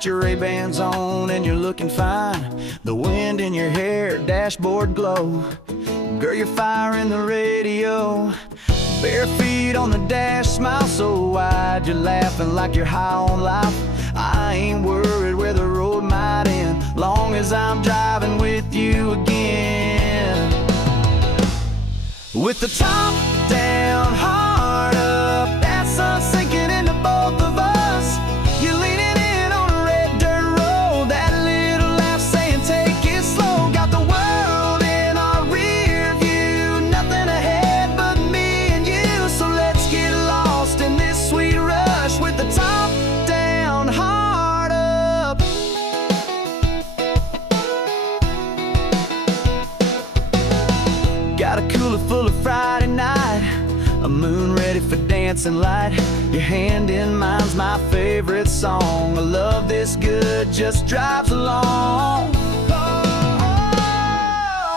Got your Ray-Bans on and you're looking fine. The wind in your hair, dashboard glow. Girl, you're firing the radio. Bare feet on the dash, smile so wide. You're laughing like you're high on life. I ain't worried where the road might end, long as I'm driving with you again. With the top down, heart up, that sun sinking into both of us. You're leaning in on a red dirt road, that little laugh saying take it slow. Got the world in our rear view, nothing ahead but me and you. So let's get lost in this sweet rush with the top down, heart up. Got a cooler full of Friday night, a moon ready for dancing light. Your hand in mine's my favorite song. A love this good just drives along.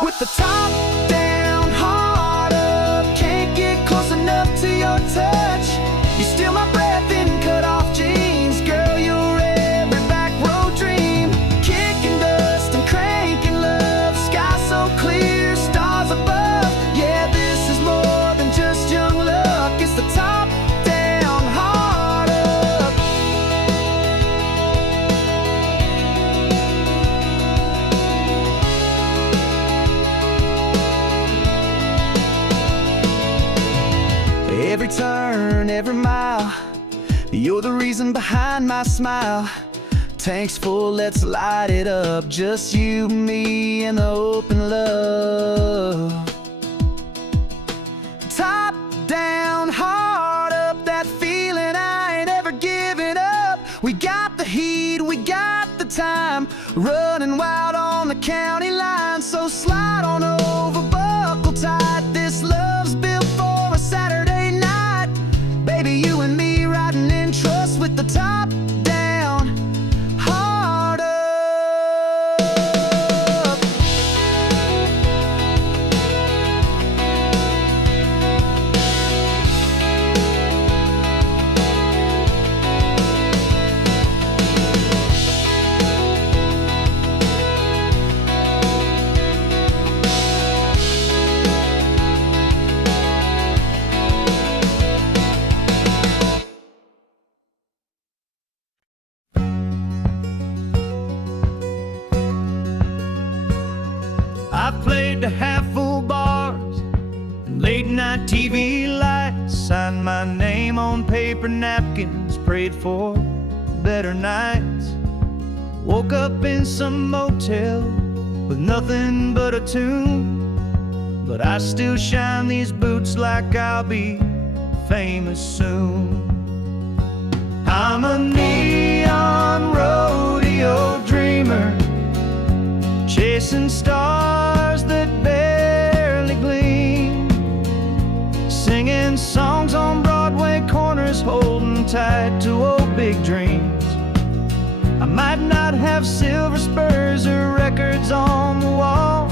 With the top down, heart up, can't get close enough to your touch. You steal my breath in cut off jeans. Girl, you're every back road dream. Kicking dust and cranking love, sky so clear, stars above. Yeah, this is more than just young luck. It's the top down, heart up. Every turn, every mile, you're the reason behind my smile. Tanks full, let's light it up. Just you, me, and the open love. Top down, heart up, that feeling I ain't ever giving up. We got the heat, we got the time, running wild on the county line. So slide on over, buckle tight. This love's built for a Saturday night. Baby, you and me riding in trust with the top down, heart up. I've played the half-full bars and late-night TV lights, signed my name on paper napkins, prayed for better nights. Woke up in some motel with nothing but a tune, but I still shine these boots like I'll be famous soon. I'm a neon rodeo dreamer, chasing stars that barely gleam, singing songs on Broadway corners, holding tight to old big dreams. I might not have silver spurs or records on the wall,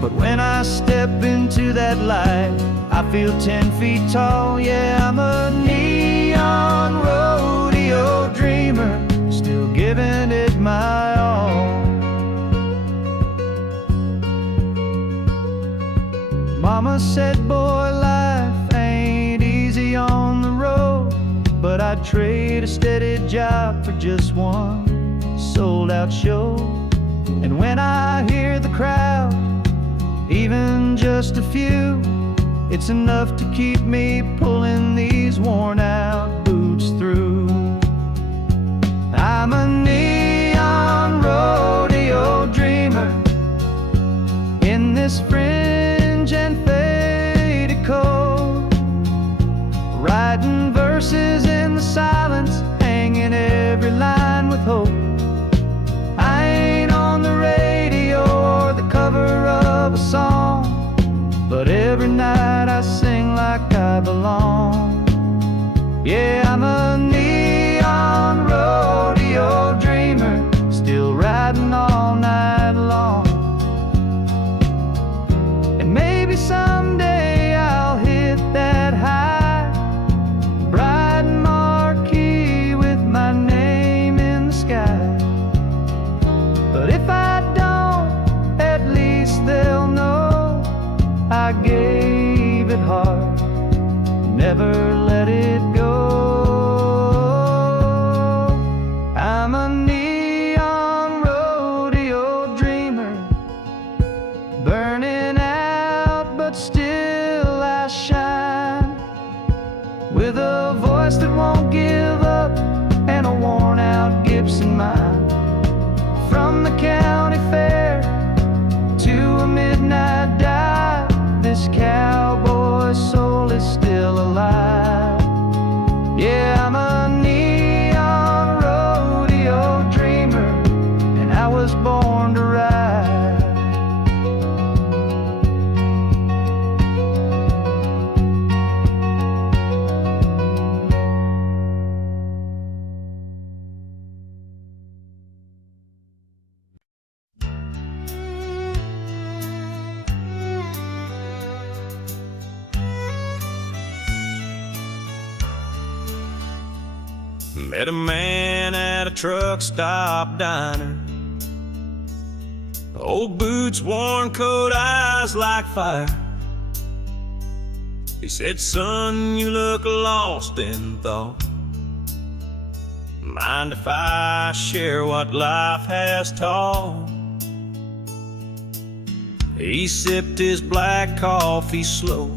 but when I step into that light, I feel 10 feet tall. Yeah, I'm a neon rodeo dreamer, still giving it my all. Mama said, boy, life ain't easy on the road, but I'd trade a steady job for just one sold-out show. And when I hear the crowd, even just a few, it's enough to keep me pulling these worn-out boots through. I'm a neon rodeo dreamer in this fringe and faded coat, writing verses in the silence, hanging every line with hope. I ain't on the radio or the cover of a song, but every night I sing like I belong. Yeah, I'm a neon rodeo dreamer, still riding all night long. And maybe someday I'll hit that high, bright marquee with my name in the sky. never let it go. I'm a neon rodeo dreamer, burning out, but still I shine, with a voice that won't give up and a worn-out Gibson mind. From the county fair to a midnight dive, this cowboy soul is still alive. Yeah, I'm a neon rodeo dreamer, and I was born to ride. Met a man at a truck stop diner, old boots, worn coat, eyes like fire. He said, "Son, you look lost in thought. Mind if I share what life has taught?" He sipped his black coffee slow,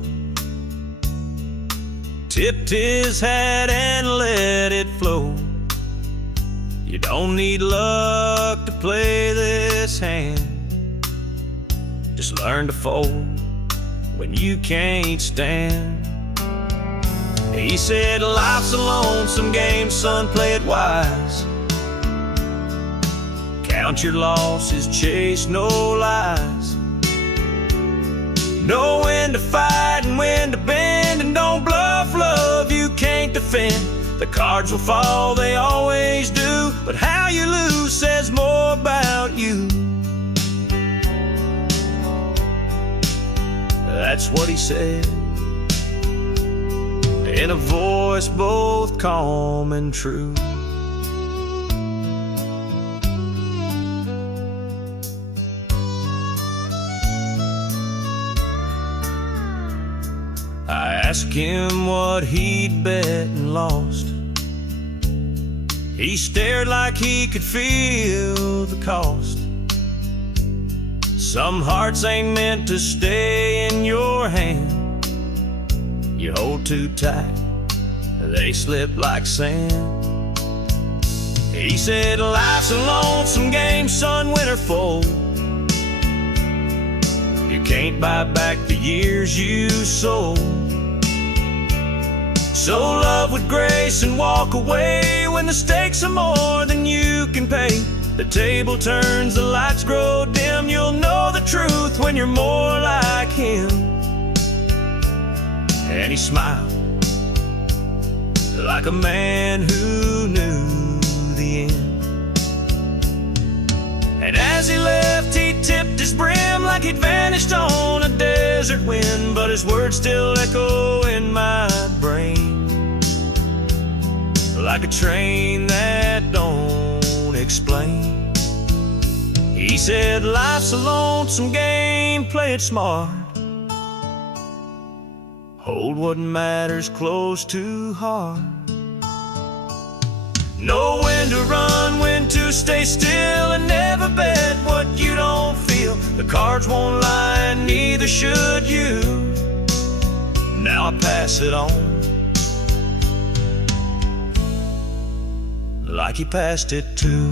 tipped his hat and let it flow. You don't need luck to play this hand, just learn to fold when you can't stand. He said, "Life's a lonesome game, son, play it wise. Count your losses, chase no lies. Know when to fight and when to bend, and don't bluff love you can't defend. The cards will fall, they always do, but how you lose says more about you." That's what he said, in a voice both calm and true. I asked him what he'd bet and lost. He stared like he could feel the cost. Some hearts ain't meant to stay in your hand. You hold too tight, they slip like sand. He said, "Life's a lonesome game, son, win or fold. You can't buy back the years you sold. So love with grace and walk away when the stakes are more than you can pay. The table turns, the lights grow dim. You'll know the truth when you're more like him." And he smiled like a man who knew the end. And as he left, he tipped his brim like he'd vanished on a desert wind. But his words still echo in my brain, like a train that don't explain. He said, "Life's a lonesome game, play it smart. Hold what matters close to heart. Know when to run, when to stay still, and never bet what you don't feel. The cards won't lie, and neither should you. Now I pass it on, like he passed it too."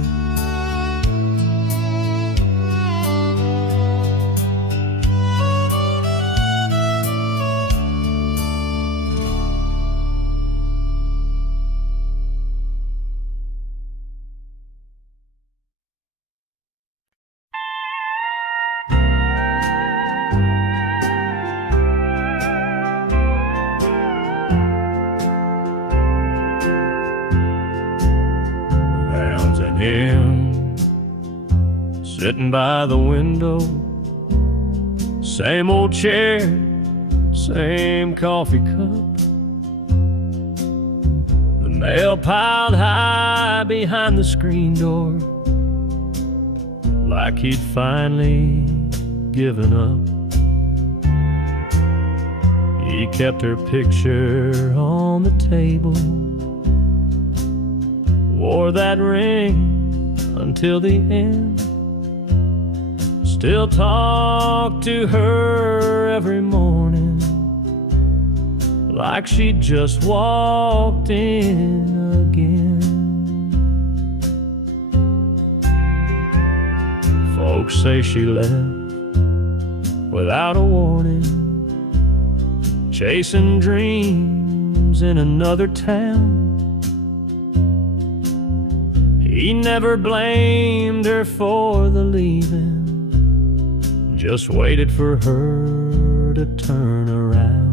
Him sitting by the window, same old chair, same coffee cup, the mail piled high behind the screen door, like he'd finally given up. He kept her picture on the table, wore that ring until the end, still talked to her every morning like she just walked in again. Folks say she left without a warning, chasing dreams in another town. He never blamed her for the leaving, just waited for her to turn around.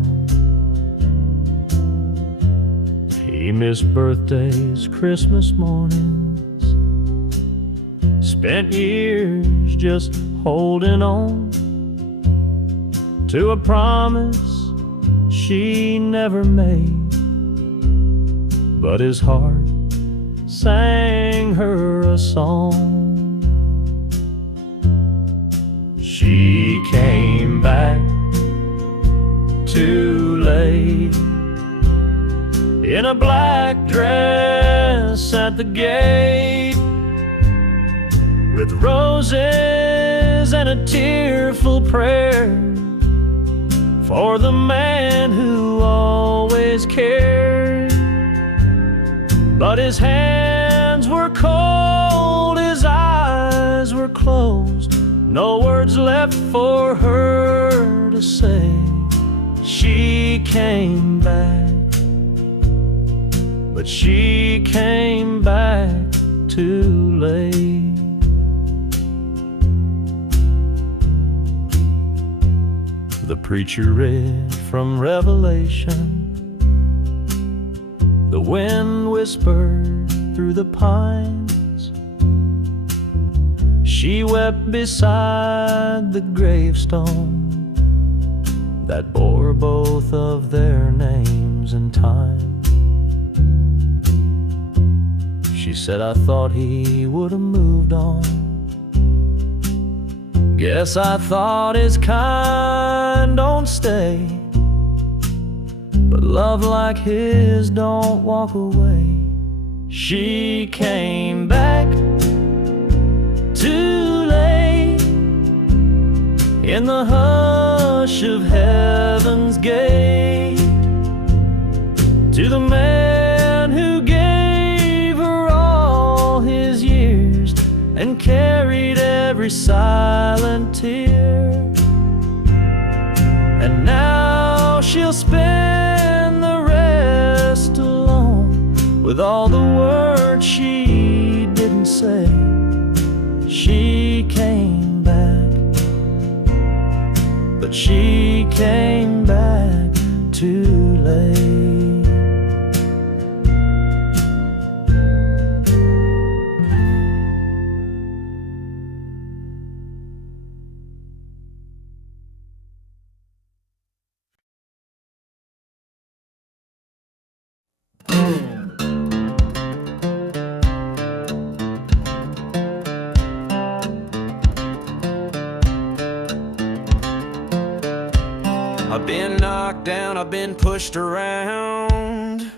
He missed birthdays, Christmas mornings, spent years just holding on to a promise she never made, but his heart sang her a song. She came back too late, in a black dress at the gate, with roses and a tearful prayer for the man who always cared. But his hands were cold, his eyes were closed, no words left for her to say. She came back, but she came back too late. The preacher read from Revelation. The wind whispered through the pines. She wept beside the gravestone that bore both of their names and time. She said, I thought he would have moved on. Guess I thought his kind don't stay, but love like his don't walk away. She came back too late, in the hush of heaven's gate, to the man who gave her all his years and carried every silent tear. And now she'll spend the rest alone with all the words she didn't say. She came back, but she came back too late. I've been knocked down, I've been pushed around,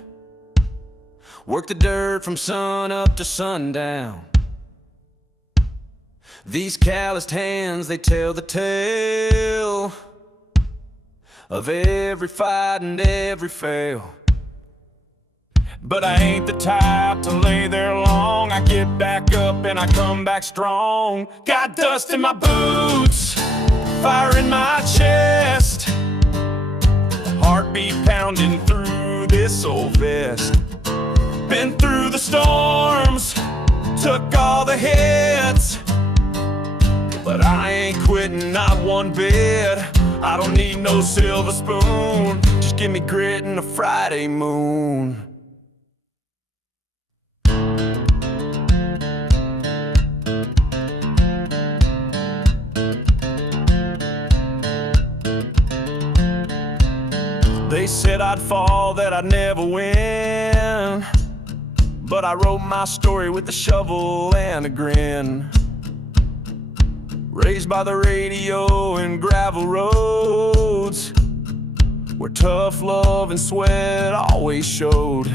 worked the dirt from sun up to sundown. These calloused hands, they tell the tale of every fight and every fail. But I ain't the type to lay there long. I get back up and I come back strong. Got dust in my boots, fire in my chest, heartbeat pounding through this old vest. Been through the storms, took all the hits, but I ain't quitting, not one bit. I don't need no silver spoon, just give me grit and a Friday moon. They said I'd fall, that I'd never win, but I wrote my story with a shovel and a grin. Raised by the radio and gravel roads, where tough love and sweat always showed.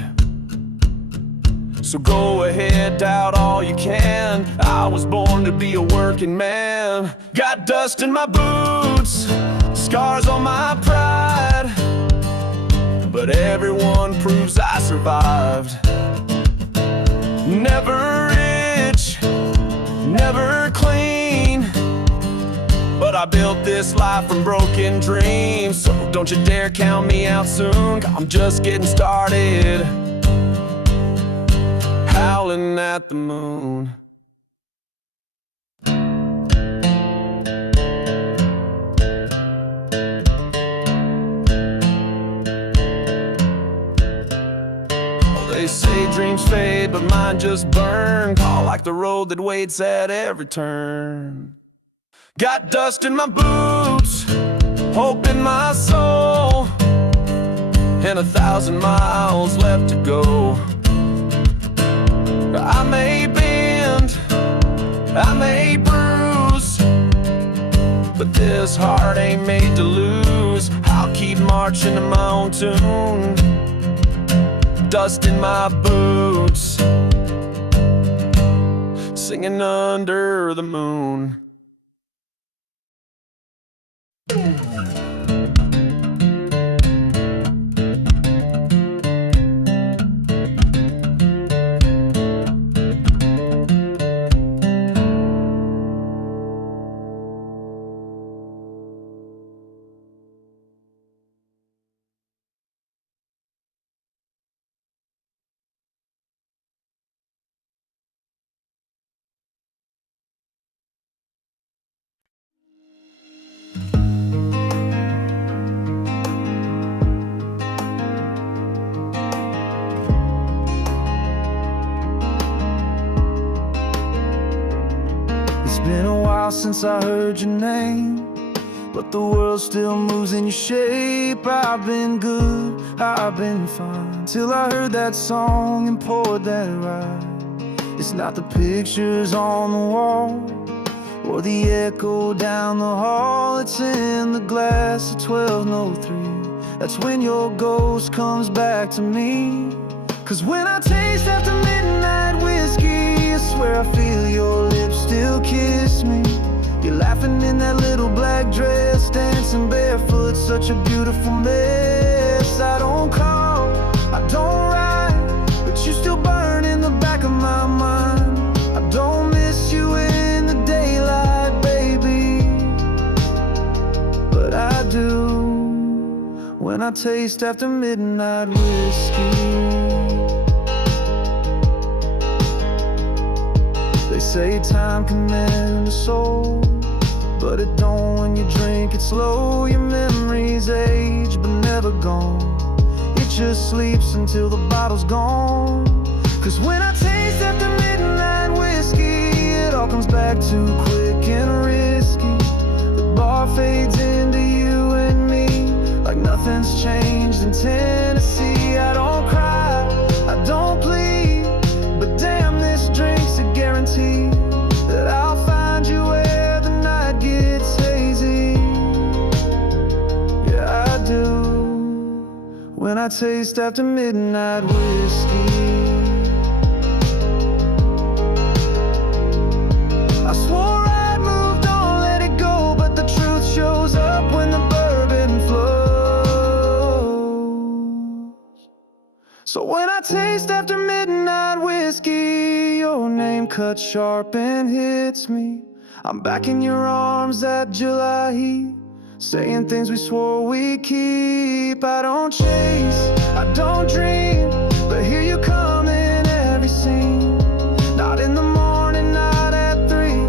So go ahead, doubt all you can. I was born to be a working man. Got dust in my boots, scars on my pride, but everyone proves I survived. Never rich, never clean, but I built this life from broken dreams. So don't you dare count me out soon, 'cause I'm just getting started, howling at the moon. They say dreams fade, but mine just burn. Call like the road that waits at every turn. Got dust in my boots, hope in my soul, and 1,000 miles left to go. I may bend, I may bruise, but this heart ain't made to lose. I'll keep marching to my own tune. Dust in my boots, singing under the moon. It's been a while since I heard your name, but the world still moves in your shape. I've been good, I've been fine, till I heard that song and poured that ride. It's not the pictures on the wall or the echo down the hall. It's in the glass at 12:03. That's when your ghost comes back to me. 'Cause when I taste after midnight whiskey, I swear I feel your lips still kiss me. You're laughing in that little black dress, dancing barefoot, such a beautiful mess. I don't call, I don't write, but you still burn in the back of my mind. I don't miss you in the daylight, baby, but I do when I taste after midnight whiskey. They say time can mend a soul, but it don't when you drink it slow. Your memories age but never gone. It just sleeps until the bottle's gone. 'Cause when I taste after midnight whiskey, it all comes back too quick and risky. The bar fades into you and me like nothing's changed in Tennessee. I don't cry, I don't plead, but damn, this drink's a guarantee that I'll find you where the night gets hazy. Yeah, I do when I taste after midnight whiskey. I swore I'd moved on, let it go, but the truth shows up when the bourbon flows. So when I taste after midnight whiskey, your name cuts sharp and hits me. I'm back in your arms, that July heat, saying things we swore we'd keep. I don't chase, I don't dream, but here you come in every scene. Not in the morning, not at 3,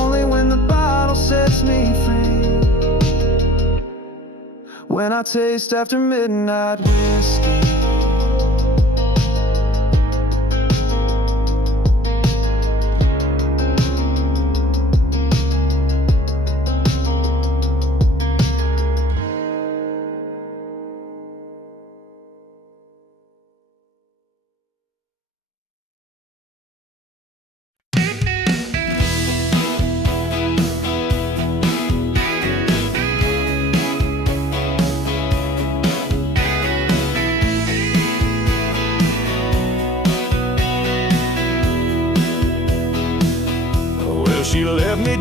only when the bottle sets me free. When I taste after midnight whiskey.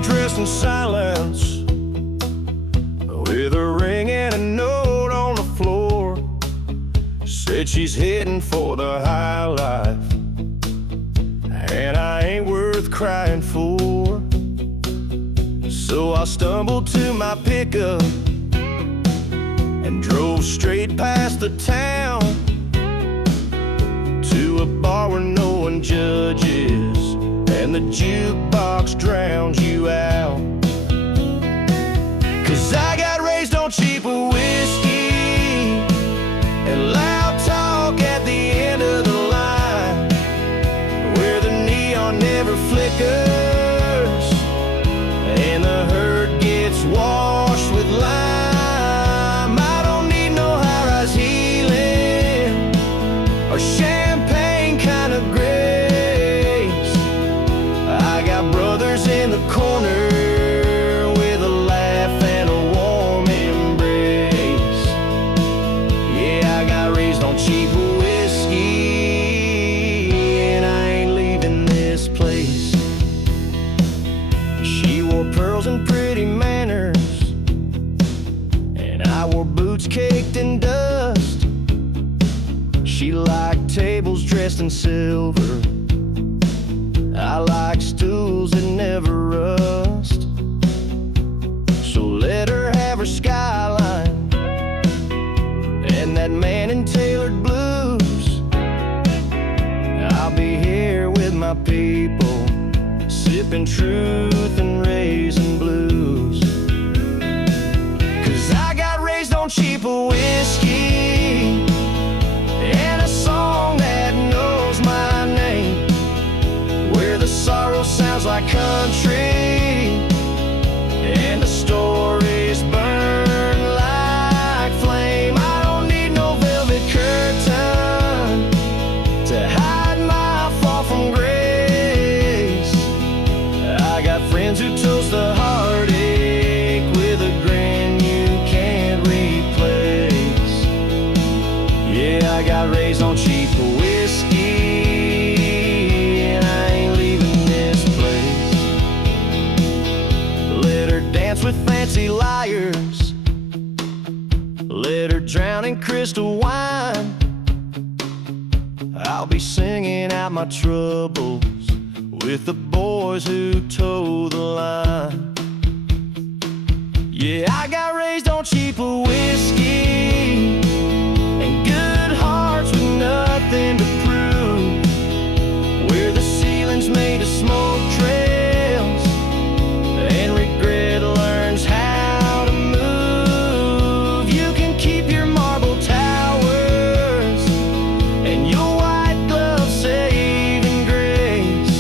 dressed in silence, with a ring and a note on the floor. Said she's heading for the high life, and I ain't worth crying for. So I stumbled to my pickup and drove straight past the town to a bar where no one judges and the jukebox drowns you out. 'Cause I got raised on cheap whiskey and loud talk at the end of the line, where the neon never flickers and the herd gets washed with lime. I don't need no high-rise healing or champagne kind of grace. I got brothers in the corner with a laugh and a warm embrace. Yeah, I got raised on cheap whiskey, and I ain't leaving this place. She wore pearls and pretty manners, and I wore boots caked in dust. She liked tables dressed in silver, I like stools that never rust. So let her have her skyline and that man in tailored blues. I'll be here with my people, sipping truth and raising blues. 'Cause I got raised on cheap whiskey and a song that knows my name, where the sorrow sounds like country and the stories burn like flame. I don't need no velvet curtain to hide my fall from grace. I got friends who toast the heartache with a grin you can't replace. Yeah, I got raised on cheap whiskey, and I ain't leaving this place. Let her dance with fancy liars, let her drown in crystal wine. I'll be singing out my troubles with the boys who toe the line. Yeah, I got raised on cheap whiskey and good hearts with nothing to prove, where the ceiling's made of smoke trails and regret learns how to move. You can keep your marble towers and your white glove saving grace.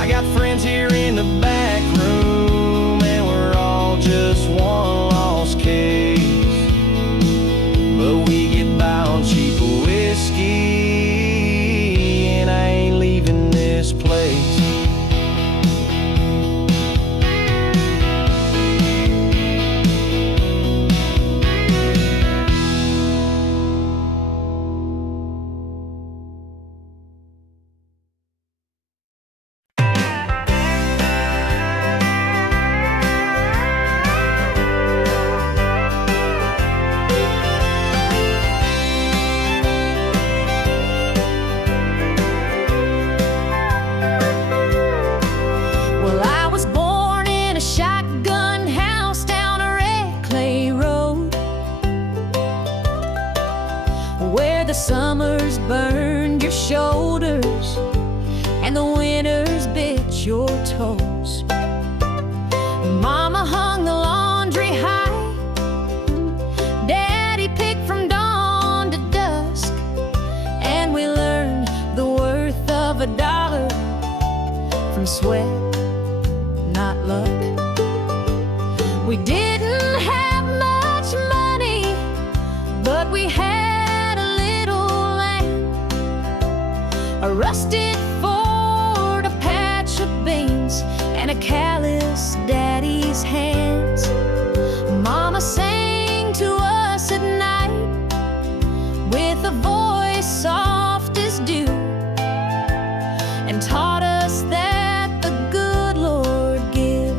I got friends here in the back room, and we're all just one lost case, but we get by on cheap whiskey, and I ain't leaving this place. Well, I was born in a shotgun house down a red clay road, where the summers burned your shoulders and the winters bit your toes. Mama hung the laundry high, Daddy picked from dawn to dusk, and we learned the worth of $1 from sweat, not luck. We didn't have much money, but we had a little land, a rusted Ford, a patch of beans, and a callous daddy's hands. Mama sang to us at night with a voice soft as dew, and taught us that the good Lord gives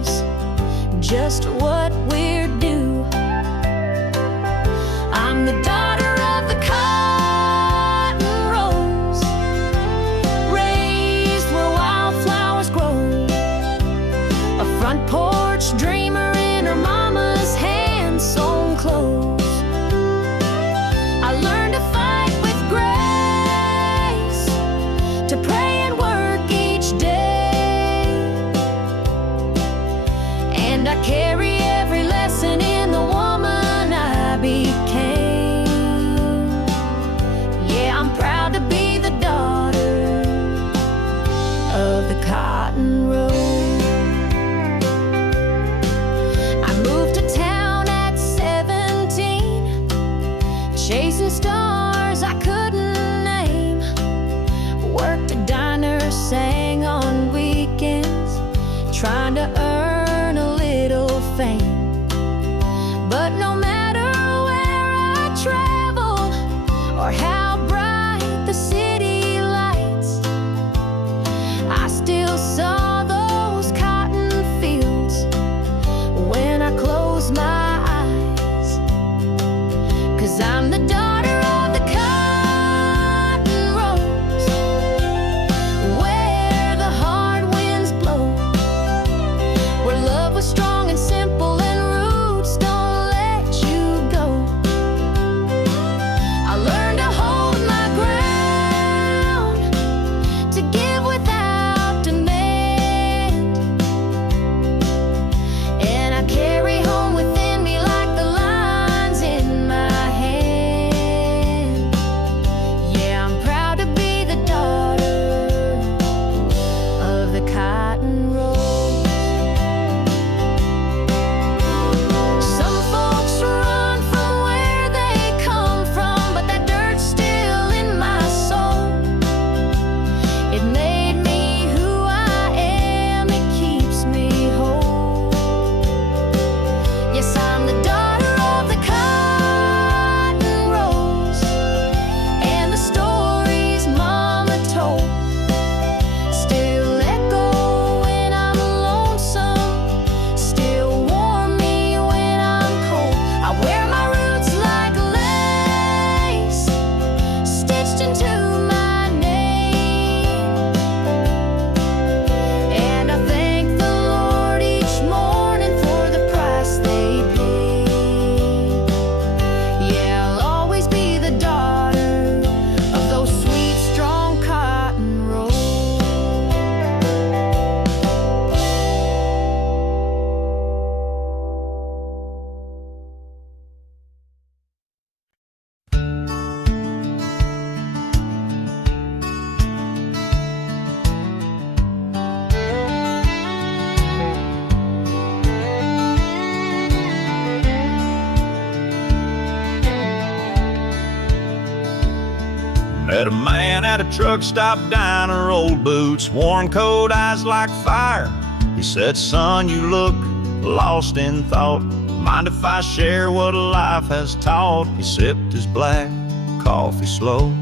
Met a man at a truck stop diner, old boots, worn coat, eyes like fire. He said, son, you look lost in thought. Mind if I share what life has taught? He sipped his black coffee slow,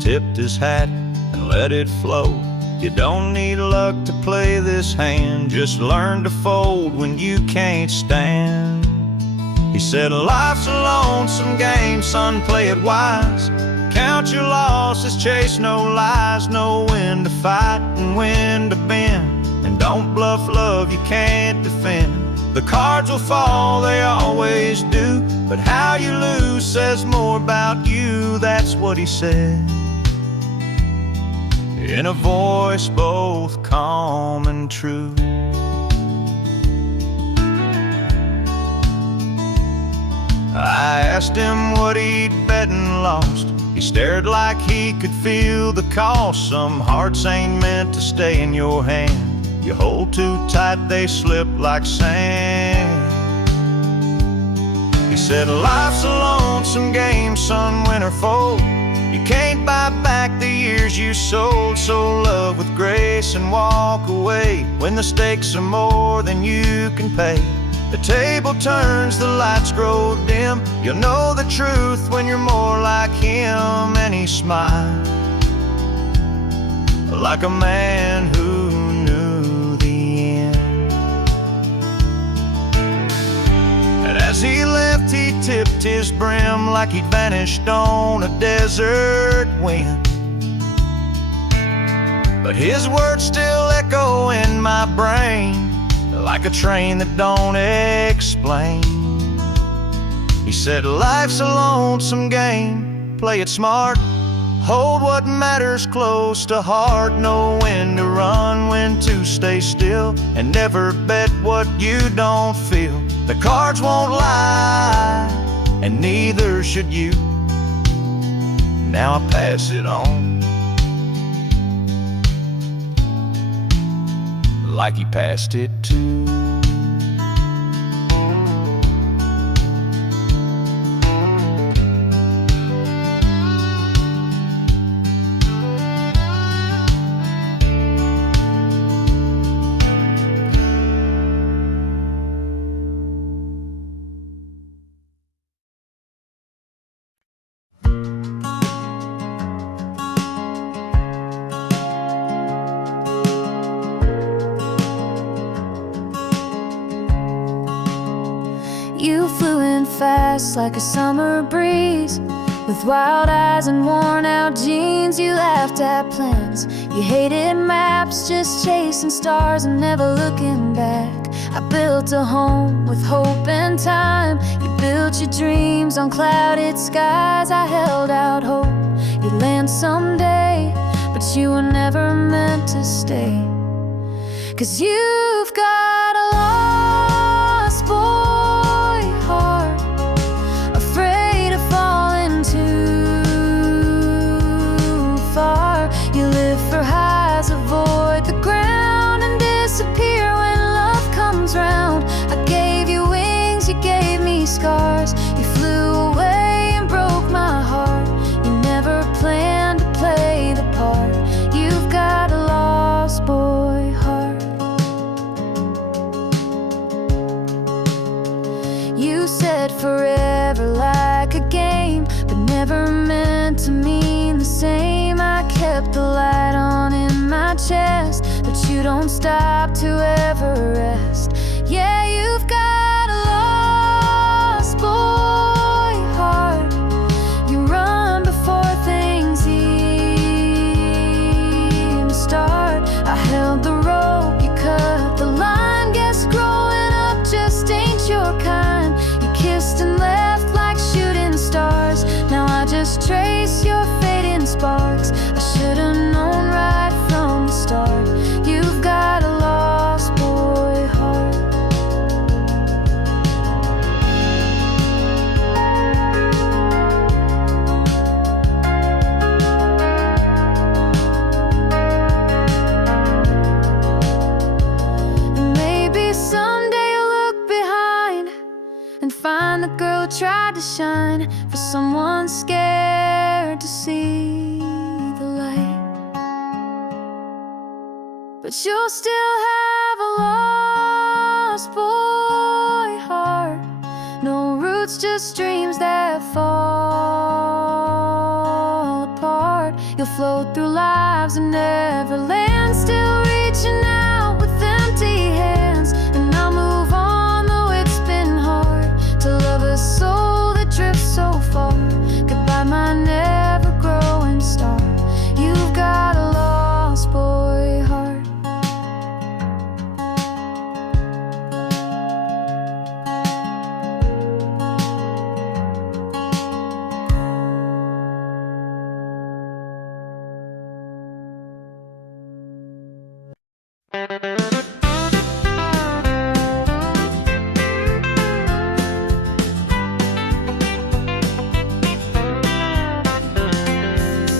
tipped his hat and let it flow. You don't need luck to play this hand, just learn to fold when you can't stand. He said, life's a lonesome game, son, play it wise. Count your losses, chase no lies. Know when to fight and when to bend, and don't bluff love you can't defend. The cards will fall, they always do, but how you lose says more about you. That's what he said, in a voice both calm and true. I asked him what he'd bet and lost. He stared like he could feel the cost. Some hearts ain't meant to stay in your hand. You hold too tight, they slip like sand. He said, life's a lonesome game, son, win or fold. You can't buy back the years you sold. So love with grace and walk away when the stakes are more than you can pay. The table turns, the lights grow dim. You'll know the truth when you're more like him. And he smiled like a man who knew the end. And as he left, he tipped his brim like he'd vanished on a desert wind. But his words still echo in my brain, like a train that don't explain. He said, life's a lonesome game, play it smart. Hold what matters close to heart. Know when to run, when to stay still, and never bet what you don't feel. The cards won't lie, and neither should you. Now I pass it on, like he passed it too. You flew in fast like a summer breeze, with wild eyes and worn out jeans. You laughed at plans, you hated maps, just chasing stars and never looking back. I built a home with hope and time. You built your dreams on clouded skies. I held out hope you'd land someday, but you were never meant to stay. 'Cause you've got a lost boy heart, afraid of falling too far. You live for highs, avoid the ground, and disappear when love comes round. I gave you wings, you gave me scars. You flew away and broke my heart. You never planned to play the part. You've got a lost boy heart. You said forever like a game, but never meant to mean the same. I kept the light on in my chest, but you don't stop to ever rest. Yeah, you've got a lost boy heart. You run before things even start. I held the rope, you cut the line. Guess growing up just ain't your kind. You kissed and left like shooting stars. Now I just trace your fading sparks. I should've known right from the start. You've got a lost boy heart. And maybe someday you'll look behind and find the girl who tried to shine for someone scared to see. but you'll still have a lost boy heart. No roots, just dreams that fall apart. You'll float through lives and never land, still reaching out with empty hands. And I'll move on, though it's been hard to love a soul that drifts so far. Goodbye, my never-growing star. You've got a lost boy heart.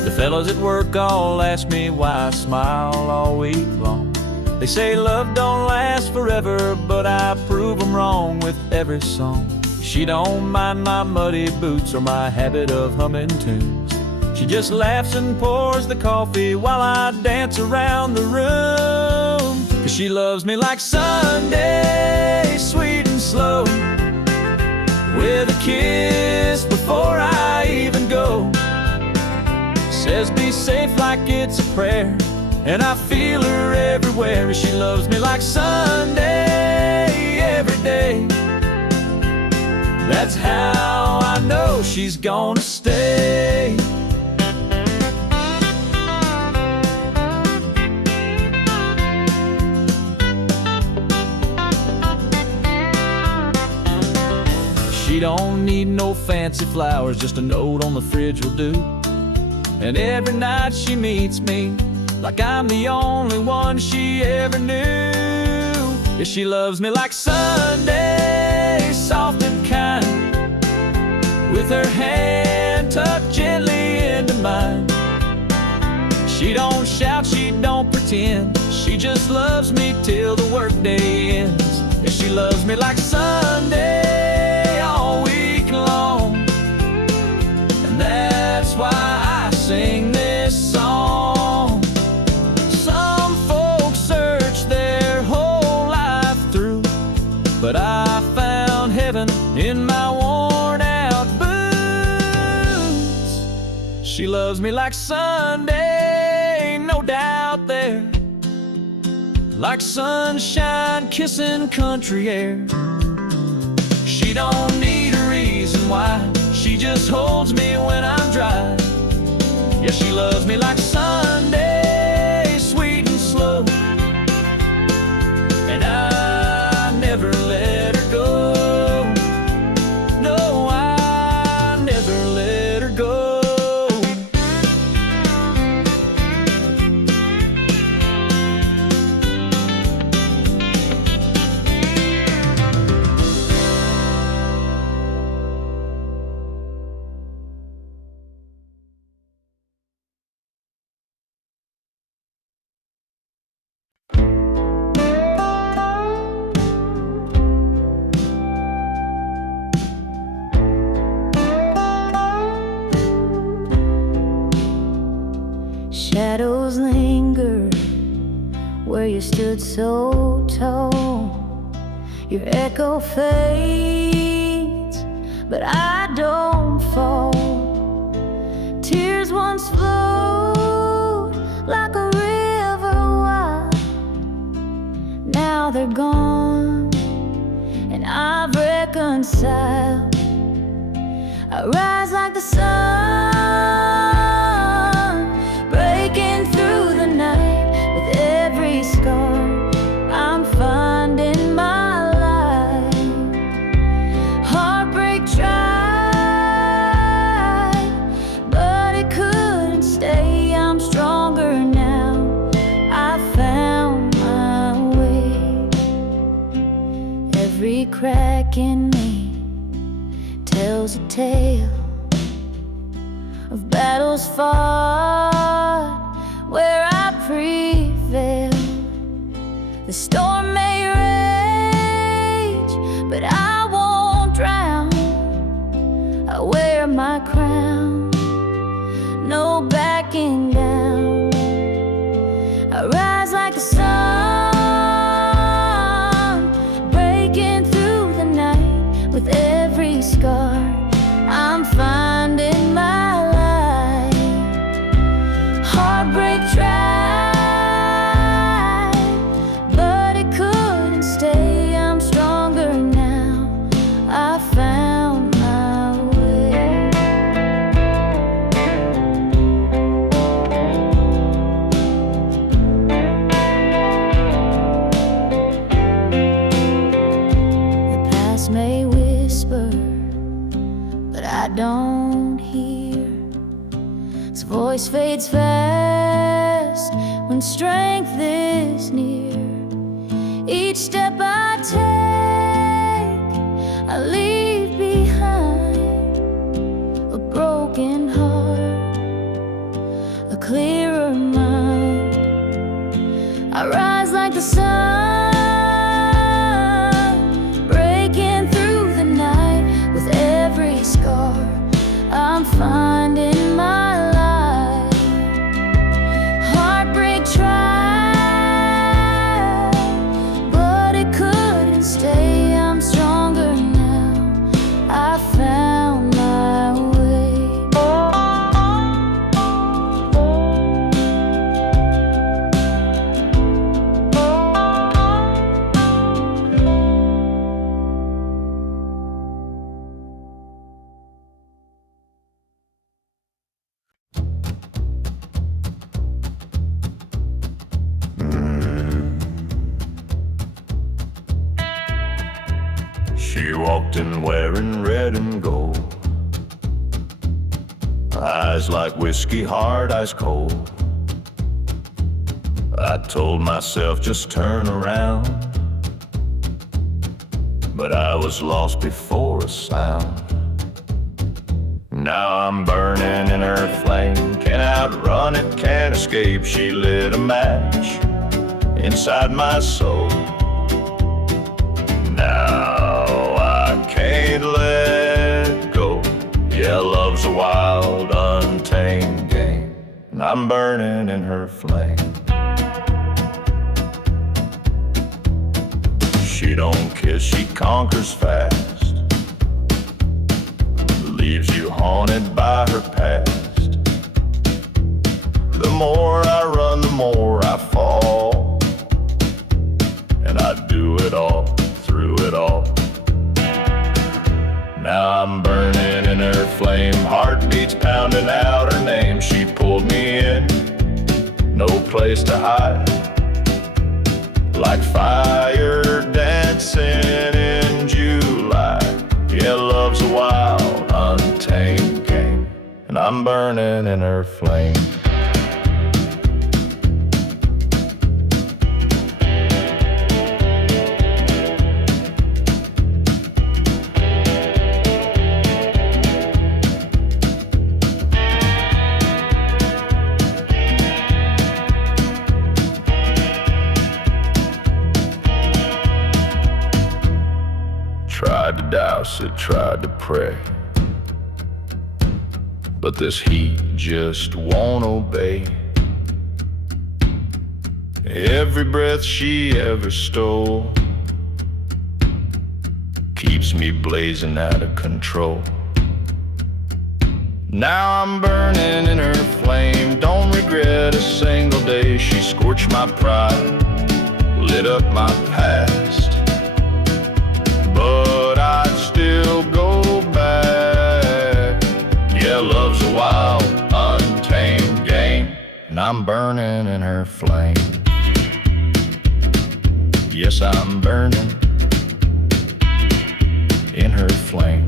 The fellas at work all ask me why I smile all week long. They say love don't last forever, but I prove them wrong with every song. She don't mind my muddy boots or my habit of humming tunes. She just laughs and pours the coffee while I dance around the room. 'Cause she loves me like Sunday, sweet and slow, with a kiss before I even go. Says be safe like it's a prayer, and I feel her everywhere. She loves me like Sunday, every day. That's how I know she's gonna stay. She don't need no fancy flowers, just a note on the fridge will do. And every night she meets me like I'm the only one she ever knew. Yeah, she loves me like Sunday, soft and kind, with her hand tucked gently into mine. She don't shout, she don't pretend, she just loves me till the workday ends. Yeah, she loves me like Sunday all week long, and that's why I sing this song. Some folks search their whole life through, but I found heaven in my worn out boots. She loves me like Sunday, no doubt there, like sunshine kissing country air. She don't need a reason why, she just holds me when I'm dry. Yeah, she loves me like Sunday, sweet and slow, and I never let her go. No, I never let her go. Shadows linger where you stood so tall. Your echo fades, but I don't fall. Tears once flowed like a river wide, now they're gone, and I've reconciled. I rise like the sun, breaking through the night. With every scar, I'm finding my light. Heartbreak tried, but it couldn't stay. I'm stronger now, I found my way. Every crack in me tells a tale of battles fought where I prevail. The storm may rage, but I won't drown. I wear my crown, no backing down. I rise like the sun, every scar, I'm finding my light. Heartbreak tried, but it couldn't stay. I'm stronger now, I found my way. Your past may whisper, but I don't hear. Its voice fades fast when strength is near. Each step I take, I leave behind a broken heart, a clearer mind. I rise like the sun, breaking through the night. With every scar, I'm finding my light. Heartbreak tried, but it couldn't stay. I'm stronger now, I found my way. She walked in wearing red and gold, eyes like whiskey, hard, ice cold. I told myself just turn around, but I was lost before a sound. Now I'm burning in her flame, can't outrun it, can't escape. She lit a match inside my soul. Now I can't let go. Yeah, love's a wild, untamed game, and I'm burning in her flame. She don't kiss, she conquers fast, leaves you haunted by her past. The more I run, the more I fall, and I do it all, through it all. Now I'm burning in her flame, heartbeats pounding out her name. She pulled me in, no place to hide, like fire dancing in July. Yeah, love's a wild, untamed game, and I'm burning in her flame. Tried to douse it, tried to pray, but this heat just won't obey. Every breath she ever stole keeps me blazing out of control. Now I'm burning in her flame, don't regret a single day. She scorched my pride, lit up my past, but I'd still go back. Yeah, love's a wild, untamed game, and I'm burning in her flame. Yes, I'm burning in her flame.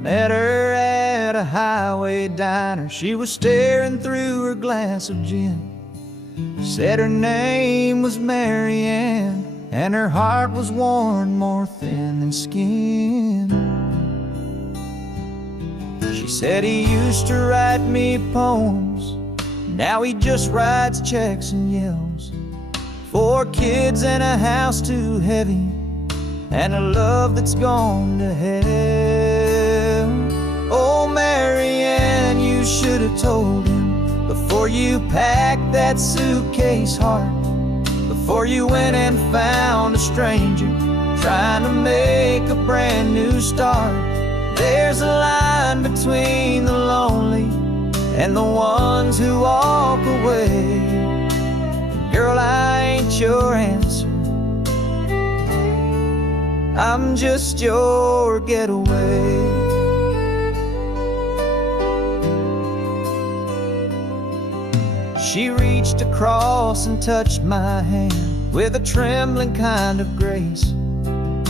Met her at a highway diner. She was staring through her glass of gin. Said her name was Mary Ann, and her heart was worn more thin than skin. She said he used to write me poems, now he just writes checks and yells. 4 kids and a house too heavy, and a love that's gone to hell. Oh, Marianne, you should have told him before you packed that suitcase heart, before you went and found a stranger trying to make a brand new start. There's a line between the lonely and the ones who walk away. Girl, I ain't your answer, I'm just your getaway. She reached across and touched my hand with a trembling kind of grace.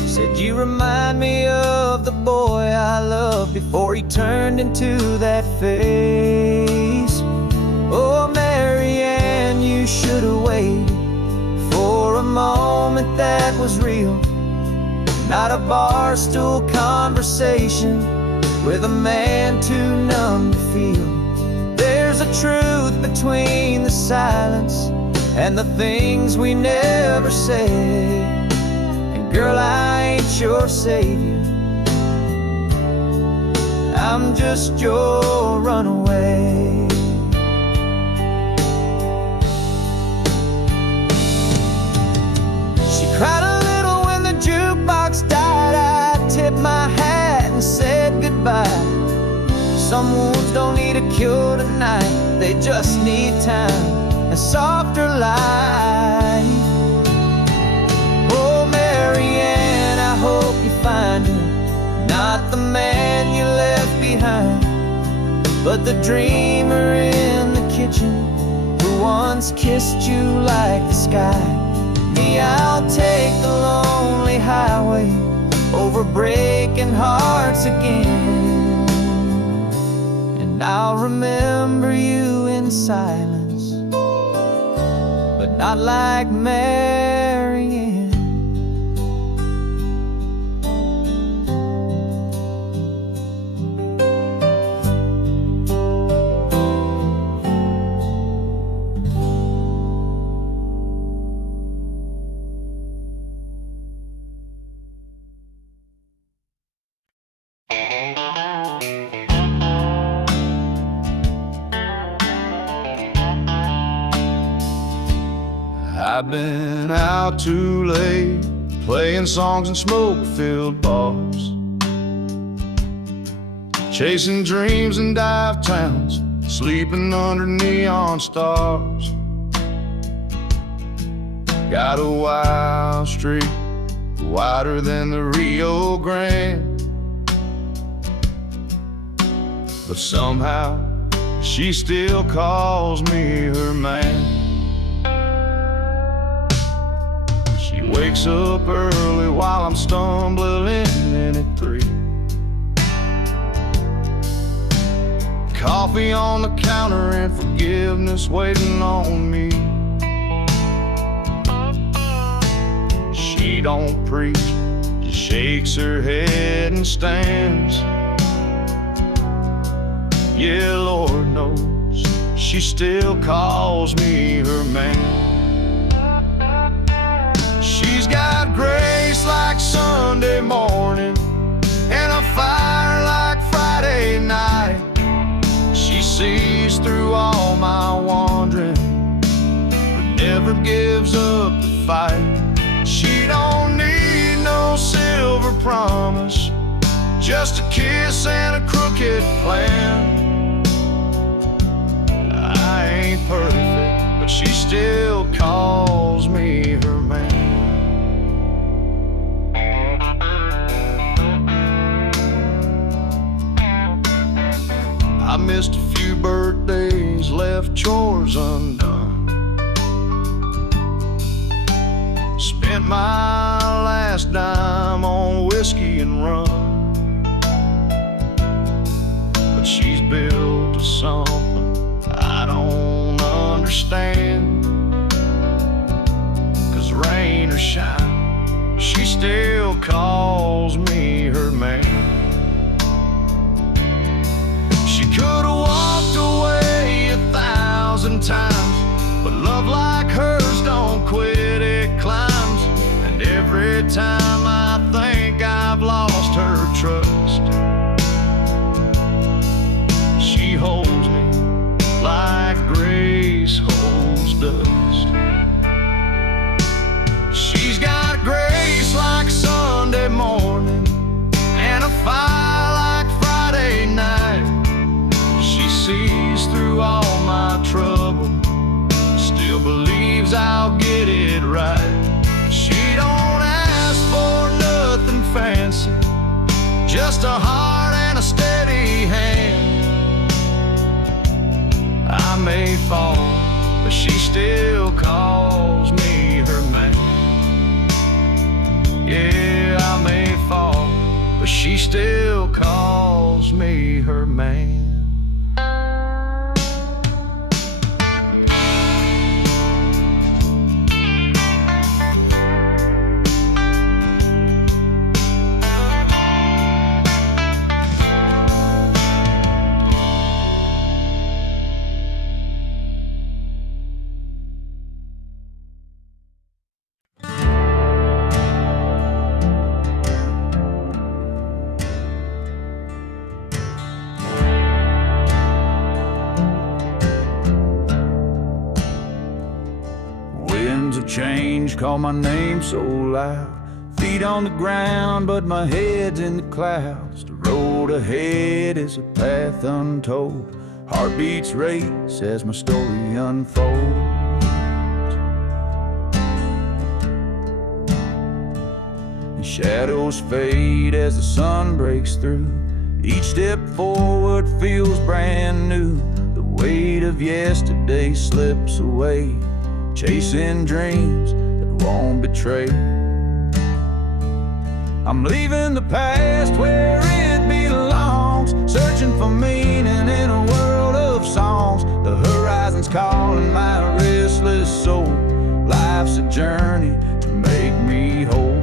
Said, you remind me of the boy I loved before he turned into that face. Oh, Marianne, you should have waited for a moment that was real, not a barstool conversation with a man too numb to feel. There's a truth between the silence and the things we never say. And girl, I ain't your savior, I'm just your runaway. She cried a little when the jukebox died. I tipped my hat and said goodbye. Some wounds don't need a cure tonight, they just need time and softer light. Oh, Marianne, I hope you find him, not the man you left behind, but the dreamer in the kitchen who once kissed you like the sky. Me, I'll take the lonely highway over breaking hearts again. I'll remember you in silence, but not like Marianne. I've been out too late, playing songs in smoke-filled bars, chasing dreams in dive towns, sleeping under neon stars. Got a wild streak, wider than the Rio Grande, but somehow she still calls me her man. Wakes up early while I'm stumbling in at 3. Coffee on the counter and forgiveness waiting on me. She don't preach, just shakes her head and stands. Yeah, Lord knows, she still calls me her man. She's got grace like Sunday morning and a fire like Friday night. She sees through all my wandering, but never gives up the fight. She don't need no silver promise, just a kiss and a crooked plan. I ain't perfect, but she still calls me her man. I missed a few birthdays, left chores undone, spent my last dime on whiskey and rum. But she's built to something I don't understand, 'cause rain or shine, she still calls me just a heart and a steady hand. I may fall, but she still calls me her man. Yeah, I may fall, but she still calls me her man. Winds of change call my name so loud. Feet on the ground, but my head's in the clouds. The road ahead is a path untold. Heartbeats race as my story unfolds. The shadows fade as the sun breaks through. Each step forward feels brand new. The weight of yesterday slips away, chasing dreams that won't betray. I'm leaving the past where it belongs, searching for meaning in a world of songs. The horizon's calling my restless soul. Life's a journey to make me whole.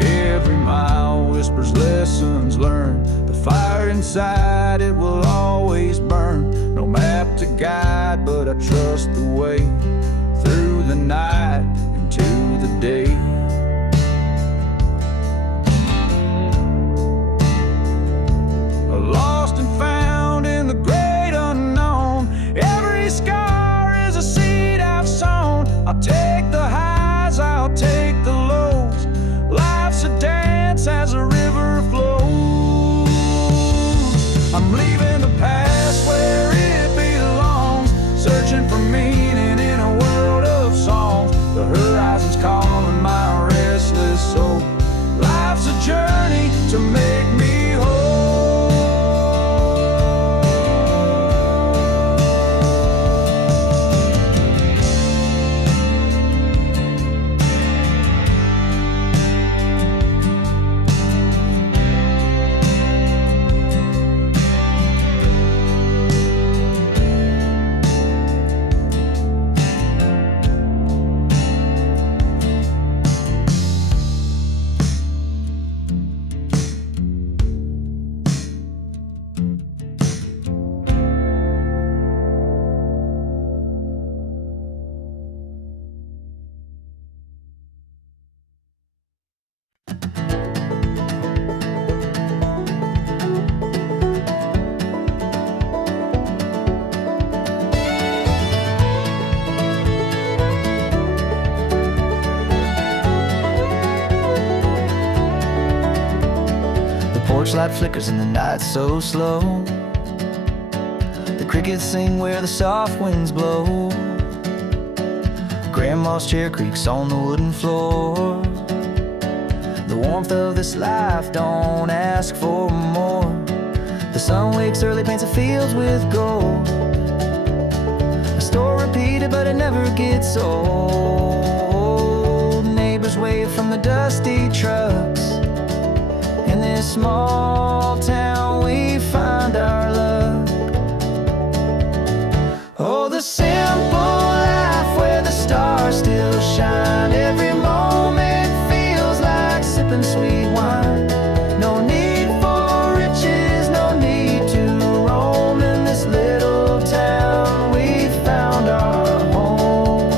Every mile whispers lessons learned. The fire inside, it will always burn. No map to guide, but I trust the way through the night into the day. Lost and found in the great unknown. Every scar is a seed I've sown. I'll take the highs, I'll take the lows. Life's a dance as a river flows. I'm leaving the past where it belongs, searching for meaning in a world of songs. The horizon's calling my restless soul. Life's a journey to make me whole. Porch light flickers in the night so slow. The crickets sing where the soft winds blow. Grandma's chair creaks on the wooden floor. The warmth of this life, don't ask for more. The sun wakes early, paints the fields with gold. A story repeated, but it never gets old. Neighbors wave from the dusty trucks. In this small town we find our luck. Oh, the simple life where the stars still shine. Every moment feels like sipping sweet wine. No need for riches, no need to roam. In this little town we found our home.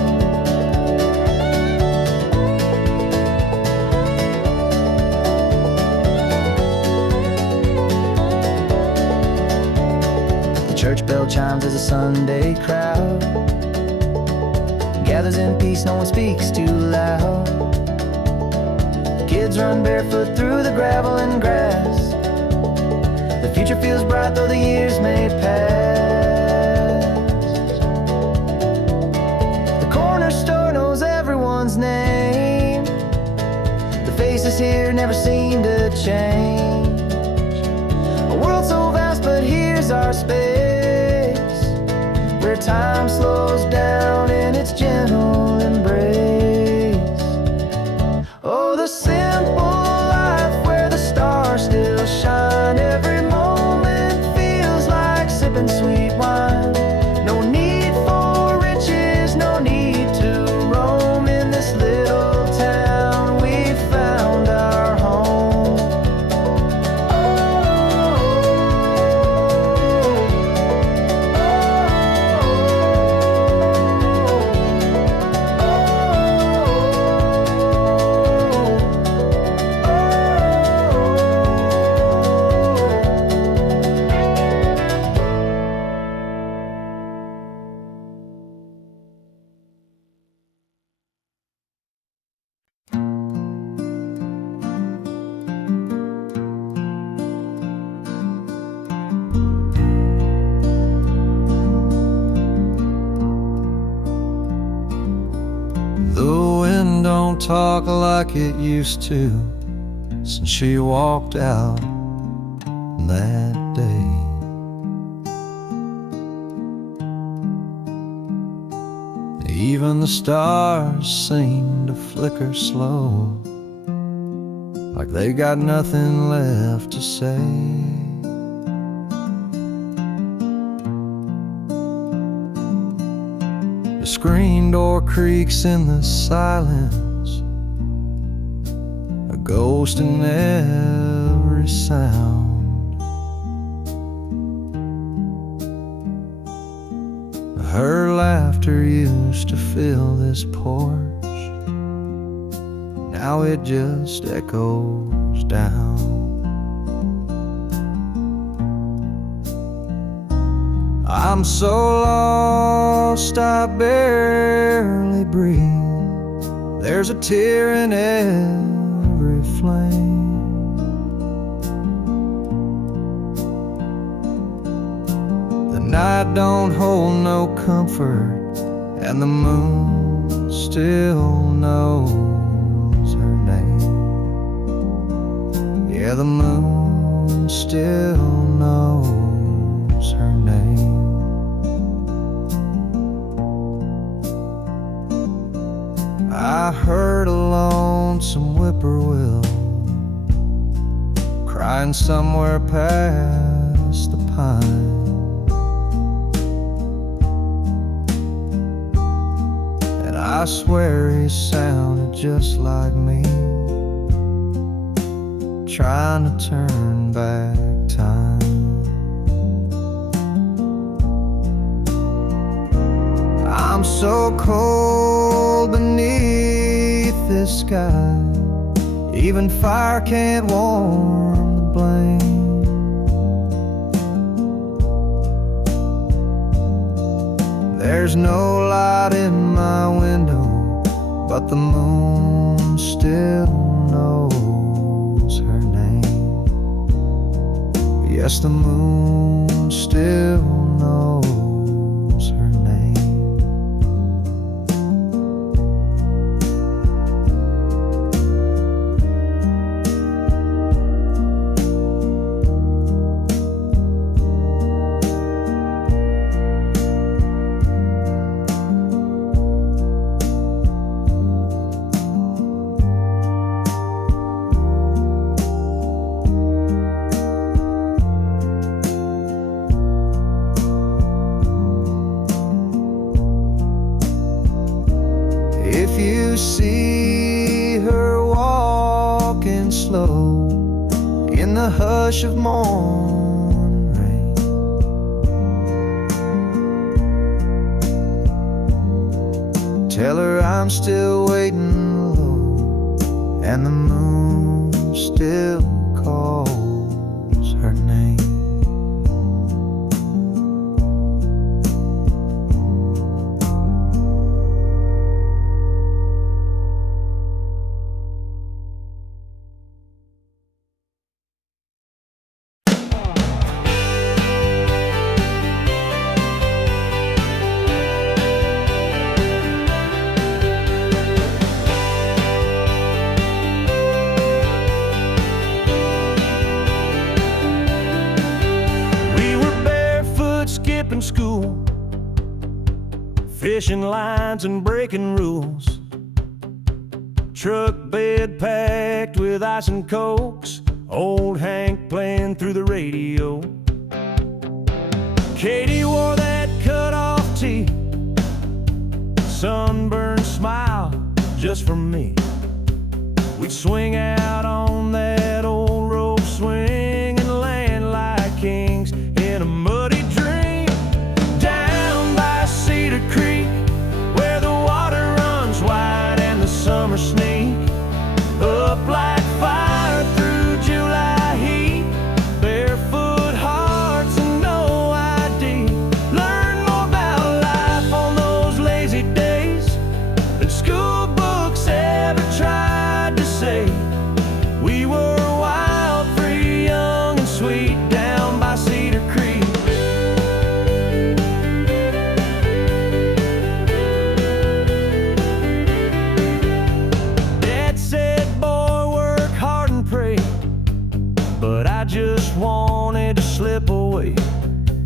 Church bell chimes as a Sunday crowd gathers in peace, no one speaks too loud. The kids run barefoot through the gravel and grass. The future feels bright though the years may pass. The corner store knows everyone's name. faces here never seem to change. A world so vast, but here's our space, where time slows down in its gentle embrace. Oh, the simple life where the stars still shine. Every moment feels like sipping sweet wine. No need for riches, no need to roam. In this little town we found our home. The wind don't talk like it used to since she walked out that day. Even the stars seem to flicker slow, like they got nothing left to say. The screen door creaks in the silence, a ghost in every sound. Her laughter used to fill this porch, now it just echoes down. I'm so lost I barely breathe. There's a tear in every flame. The night don't hold no comfort, and the moon still knows her name. Yeah, the moon still knows her name. I heard a lonesome whippoorwill crying somewhere past the pine. And I swear he sounded just like me, trying to turn back time. I'm so cold beneath this sky, even fire can't warm the blame. There's no light in my window, but the moon still knows her name. Yes, the moon still knows her name. If you see her walking slow in the hush of morning rain, tell her I'm still waiting low, and the moon still calls her name. fishing lines and breaking rules. Truck bed packed with ice and cokes, old Hank playing through the radio. Katie wore that cut-off tee, sunburned smile just for me. We'd swing out on that old rope swing and land like kings in a muddy dream. Down by Cedar Creek, where the water runs wide and the summer sneak up like fire through July heat. Barefoot hearts and no ID. Learn more about life on those lazy days than school books ever tried to say. We were wild, free, young and sweet down by Cedar Creek. Dad said, boy, work hard and pray, but I just wanted to slip away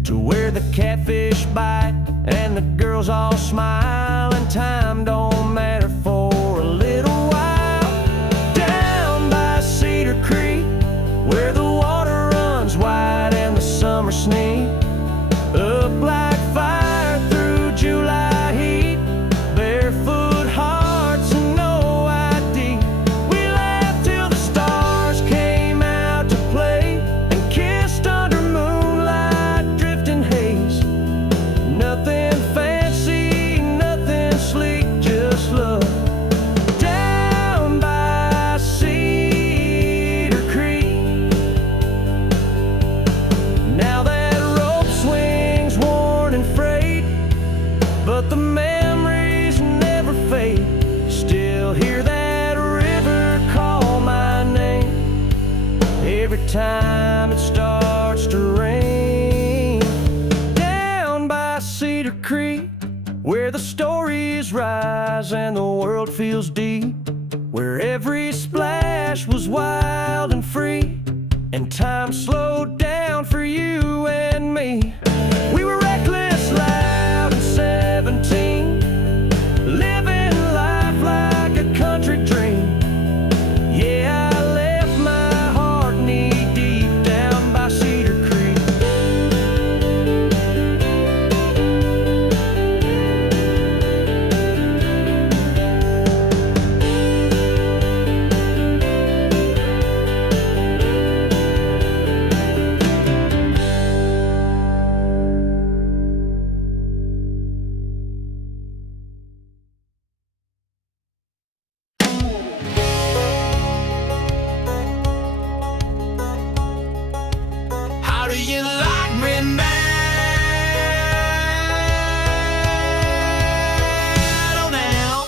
to where the catfish bite and the girls all smile and time don't matter for a little while. Down by Cedar Creek, where the water runs wide and the summer sneak up like fire through July heat. Barefoot hearts and no ID. We laughed till the stars came out to play and kissed under moonlight drifting haze. Nothing fancy, nothing sleek, just love. Down by Cedar Creek. Now that rope swing's worn and frayed, but the memories never fade. Still hear that river call my name every time it starts to rain. Down by Cedar Creek, where the stories rise and the world feels deep, where every splash was wild and free, and time slowed down for you and me. We were reckless, loud, and 17, living life like a country dream. Yeah, I left my heart knee deep down by Cedar Creek. How do you like me now? Oh, now.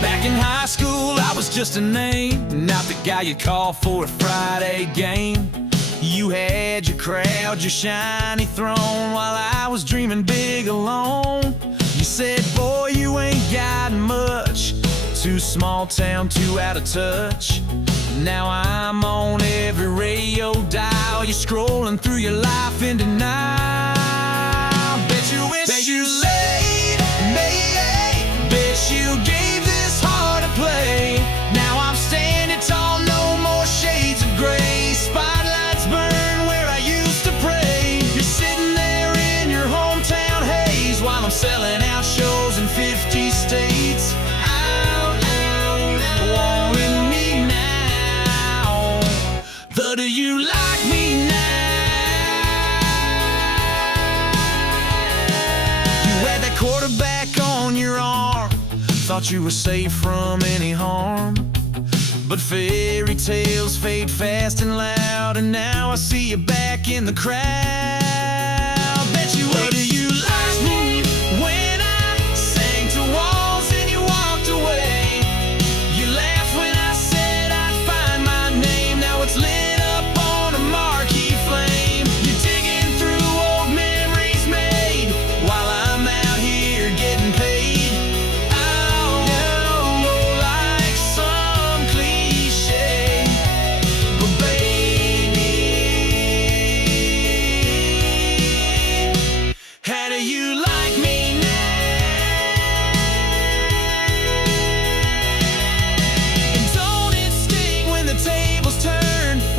Back in high school, I was just a name, not the guy you call for a Friday game. You had your crowd, your shiny throne, while I was dreaming big alone. You said, boy, you ain't got much, too small town, too out of touch. Now I'm on every radio dial, you're scrolling through your life in denial. Bet you wish that you laid me, bet you gave this heart a play. Now I'm standing tall, no more shades of gray. Spotlights burn where I used to pray. You're sitting there in your hometown haze while I'm selling out shows in 50 states. Out, wanting me now. But do you like me now? You had that quarterback on your arm, thought you were safe from any harm. But fairy tales fade fast and loud, and now I see you back in the crowd. Bet you wish. Do you like me when I sang to walls and you walked away? You laughed when I said I'd find my name. Now it's lit up on a marquee flame. You're digging through old memories made while I'm out here getting paid. Oh, like some cliche.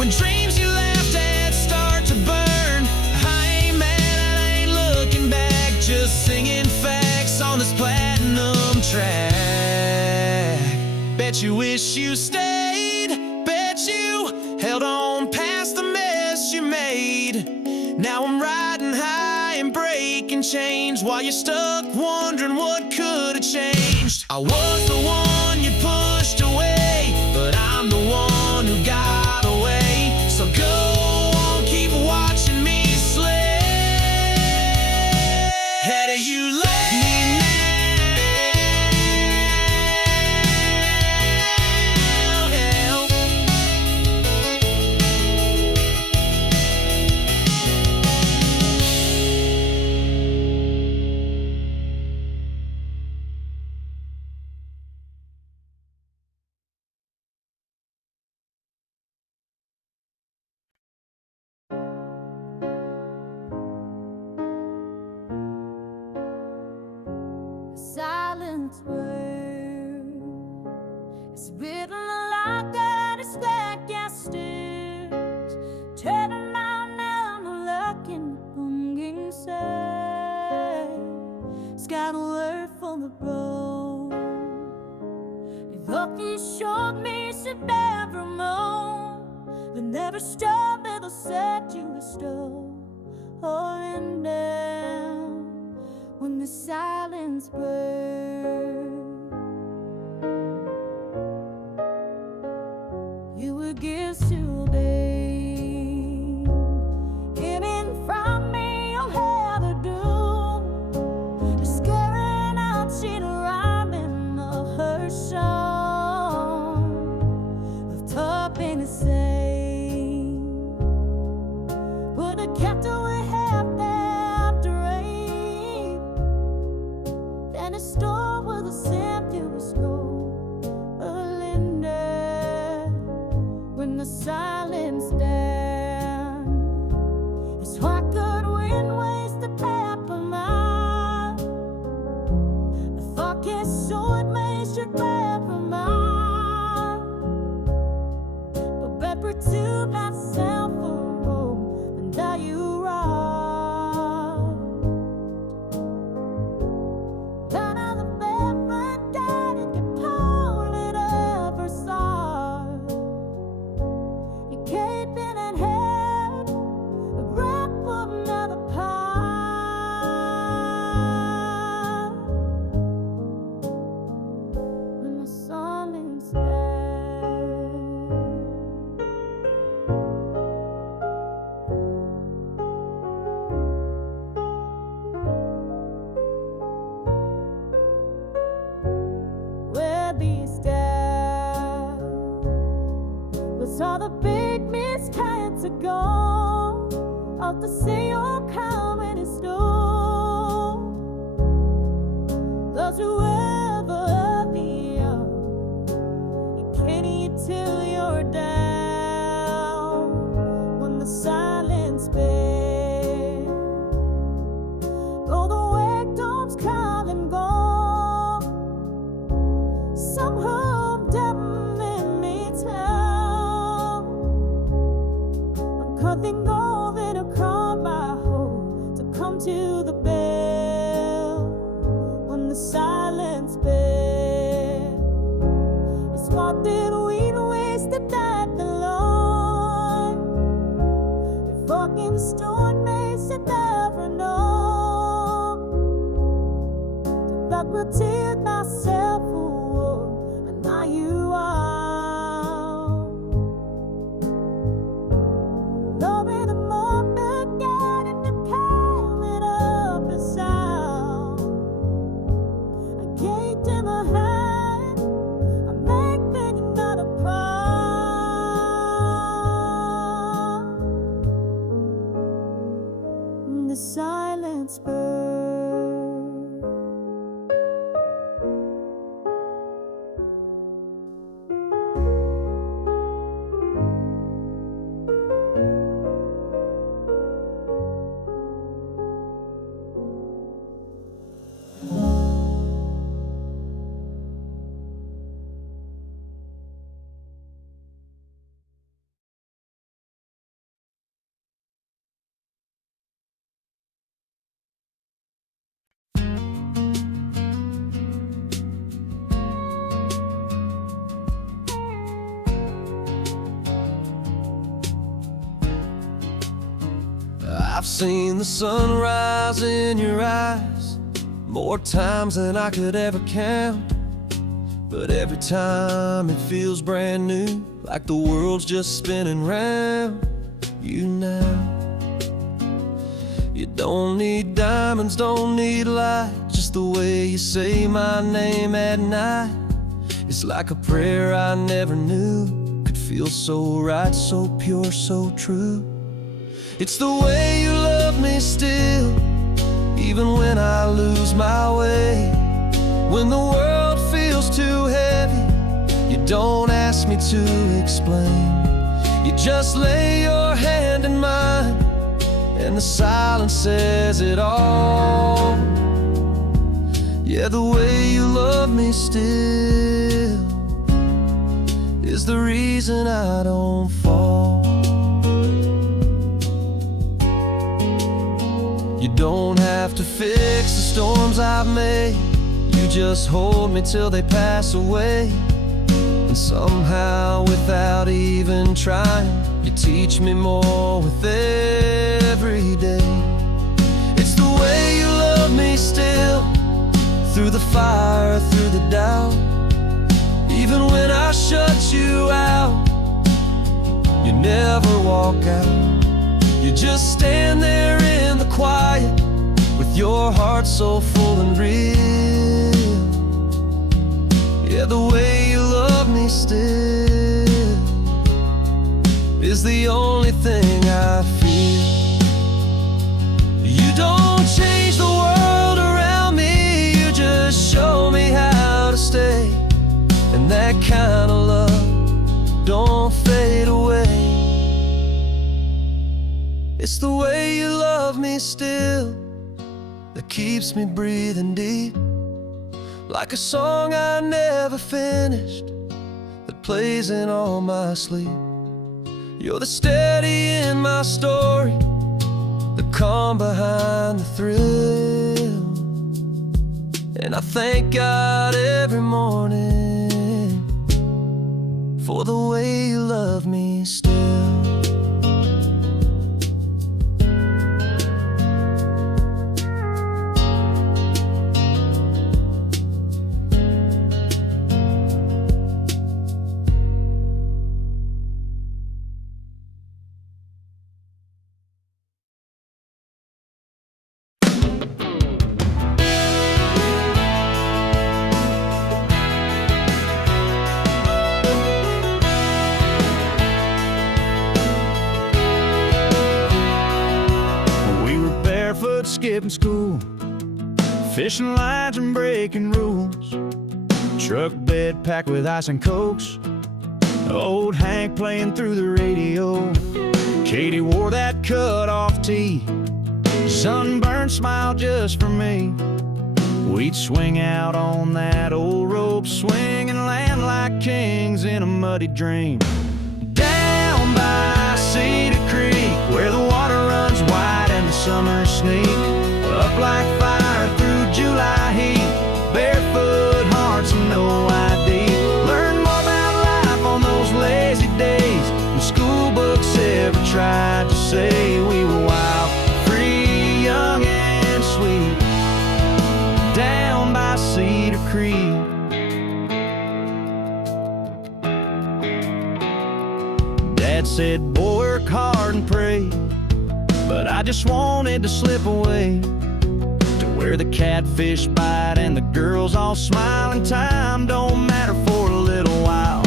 When dreams you laughed at start to burn, I ain't mad, I ain't looking back, just singing facts on this platinum track. Bet you wish you stayed, bet you held on past the mess you made. Now I'm riding high and breaking chains while you're stuck wondering what could have changed. I was the one you pushed away, but I'm the one who got away. So go on, keep watching me slay. How do you let me now? Silence word is written like that. It's like gas stairs, turning around and looking from inside. It's got a word for the road. If often showed me should never moan, they never stop, never set you to stone. Holding down when the silence burns. You were gifts to obey, hidden from me, you'll have a doom. You're scaring out, she'd rhyme in her song of topping the same. Would have kept away half that dream. And a store with a simpler scroll, a Linda, when the silence down. It's why good wind waste the paper mine. The thought is so it makes you clever mine. But better to myself a room, and now you are. Saw the big mist trying to go out the sea, you're coming in snow. Those who ever be up, you can't eat till you're down. When the silence bends, though the victims come and go, somehow them in me tell. Nothing over to call my home, to come to the bell. When the silence bell, it's what did we waste the night alone? The fucking storm makes it never know. That will tear myself away, and now you are. The silence burns. I've seen the sunrise in your eyes more times than I could ever count, but every time it feels brand new, like the world's just spinning round you now. You don't need diamonds, don't need light, just the way you say my name at night. It's like a prayer I never knew could feel so right, so pure, so true. It's the way you love me still, even when I lose my way. When the world feels too heavy, you don't ask me to explain. You just lay your hand in mine, and the silence says it all. Yeah, the way you love me still is the reason I don't fall. You don't have to fix the storms I've made, you just hold me till they pass away. And somehow, without even trying, you teach me more with every day. It's the way you love me still, through the fire, through the doubt. Even when I shut you out, you never walk out. You just stand there in the quiet, with your heart so full and real. Yeah, the way you love me still is the only thing I feel. You don't change the world around me, you just show me how to stay. And that kind of love don't fade away. It's the way you love me still that keeps me breathing deep, like a song I never finished that plays in all my sleep. You're the steady in my story, the calm behind the thrill. And I thank God every morning for the way you love me still. Skipping school, fishing lines and breaking rules, truck bed packed with ice and cokes, old Hank playing through the radio, Katie wore that cut-off tee, sunburned smile just for me. We'd swing out on that old rope swing and land like kings in a muddy dream. Down by Cedar Creek, where the water runs wide and the summer sneak, up like fire through July heat, barefoot hearts and no ID. Learn more about life on those lazy days when school books ever tried to say we were wild, free, young and sweet. Down by Cedar Creek. Dad said, boy, work hard and pray, but I just wanted to slip away to where the catfish bite and the girls all smile and time don't matter for a little while.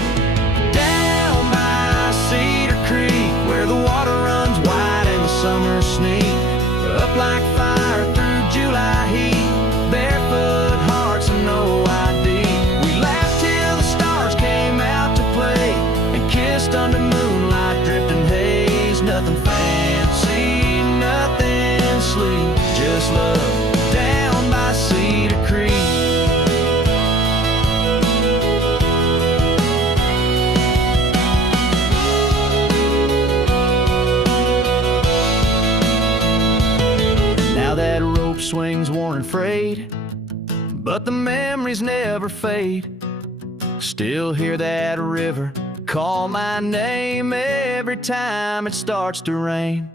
Down by Cedar Creek, where the water runs wide and the summer sneak, up like fire through July heat, barefoot hearts and no ID. We laughed till the stars came out to play and kissed under moonlight drifting haze. Nothing fancy, nothing sweet, just love. Down by Cedar Creek. Now that rope swing's worn and frayed, but the memories never fade. Still hear that river call my name every time it starts to rain.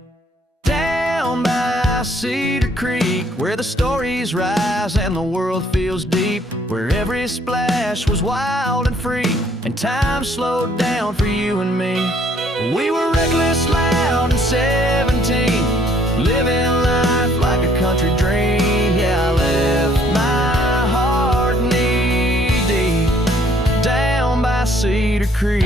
Down down by Cedar Creek, where the stories rise and the world feels deep, where every splash was wild and free, and time slowed down for you and me. We were reckless, loud, and 17, living life like a country dream. Yeah, I left my heart knee-deep down by Cedar Creek.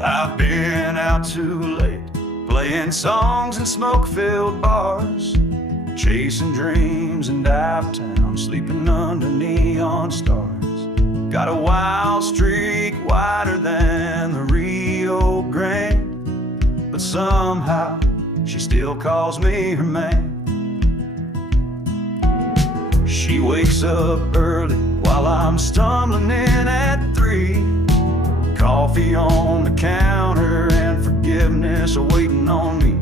I've been out too late, playing songs in smoke-filled bars, chasing dreams in dive town, sleeping under neon stars. Got a wild streak wider than the Rio Grande, but somehow she still calls me her man. She wakes up early while I'm stumbling in at 3. Coffee on the counter and forgiveness waiting on me.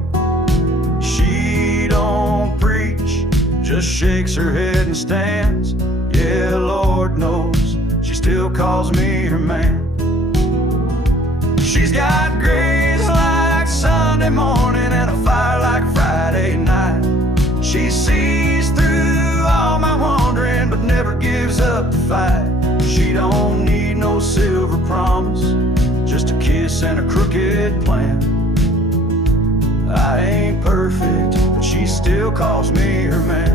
She don't preach, just shakes her head and stands. Yeah, Lord knows, she still calls me her man. She's got grace like Sunday morning and a fire like Friday night. She sees through all my wandering but never gives up the fight. She don't need no silver promise, just a kiss and a crooked plan. I ain't perfect, but she still calls me her man.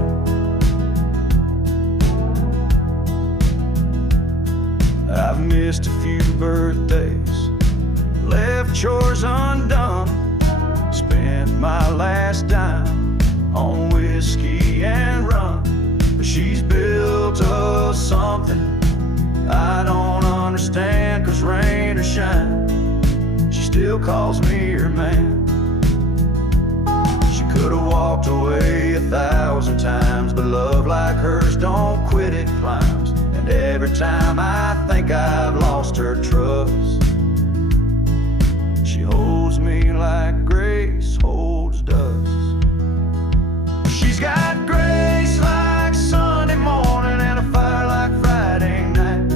I've missed a few birthdays, left chores undone, spent my last dime on whiskey and rum. But she's built us something I don't understand, 'cause rain or shine, she still calls me her man. She could've walked away 1,000 times, but love like hers don't quit, it climbs. And every time I think I've lost her trust, she holds me like grace holds dust. She's got grace like Sunday morning and a fire like Friday night.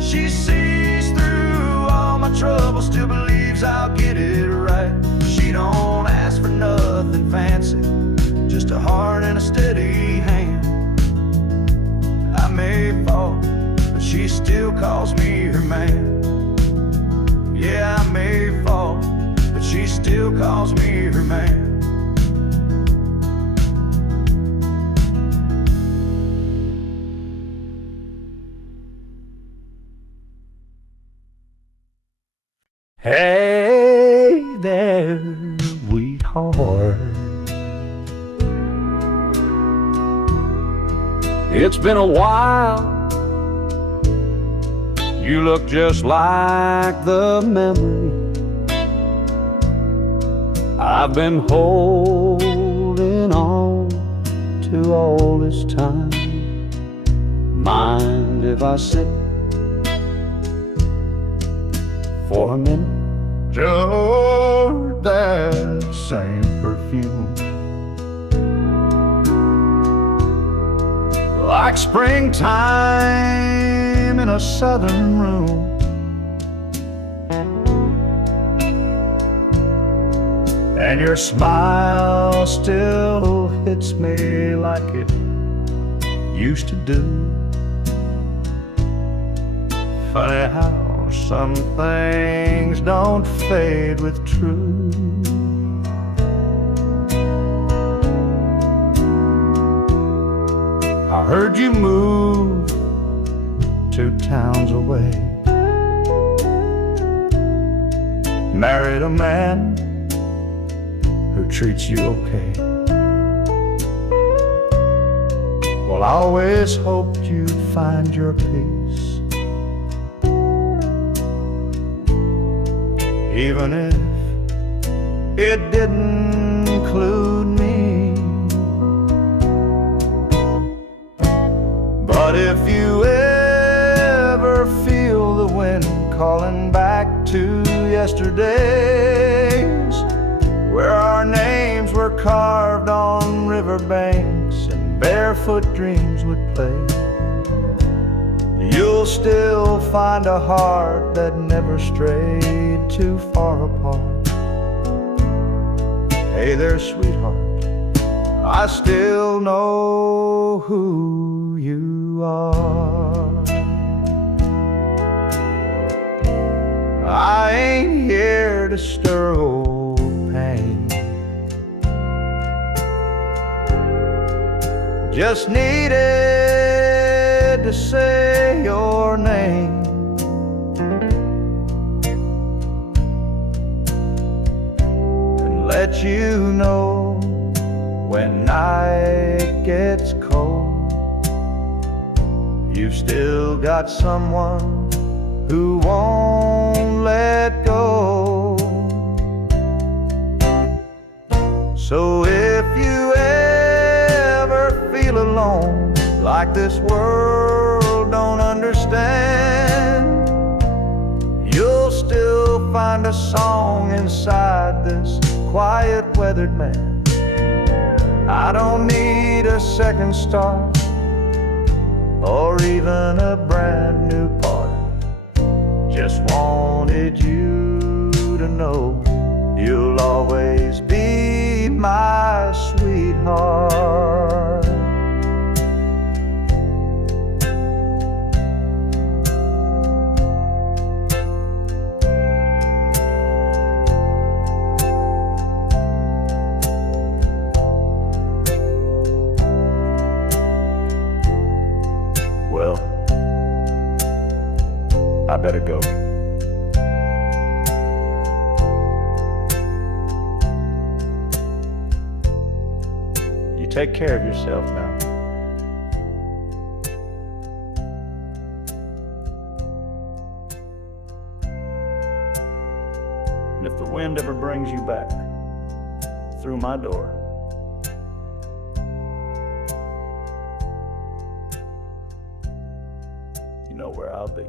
She sees through all my trouble, still believes I'll get it right. She don't ask for nothing fancy, just a heart and a steady hand. I may fall, but she still calls me her man. Yeah, I may fall, but she still calls me her man. Hey there, sweetheart. It's been a while. You look just like the memory I've been holding on to all this time. Mind if I sit for a minute? Just that same perfume, like springtime in a southern room. And your smile still hits me like it used to do. Funny how some things don't fade with truth. I heard you moved 2 towns away, married a man who treats you okay. Well, I always hoped you'd find your peace, even if it didn't include me. But if you ever feel the yesterdays, where our names were carved on riverbanks and barefoot dreams would play. You'll still find a heart that never strayed too far apart. Hey there, sweetheart, I still know who you are. I ain't here to stir old pain, just needed to say your name. And let you know when night gets cold, you've still got someone who won't let go. So if you ever feel alone, like this world don't understand, you'll still find a song inside this quiet weathered man. I don't need a second start or even a brand new part. Just wanted you to know you'll always be my sweetheart. Well, I better go. You take care of yourself now. And if the wind ever brings you back through my door, you know where I'll be.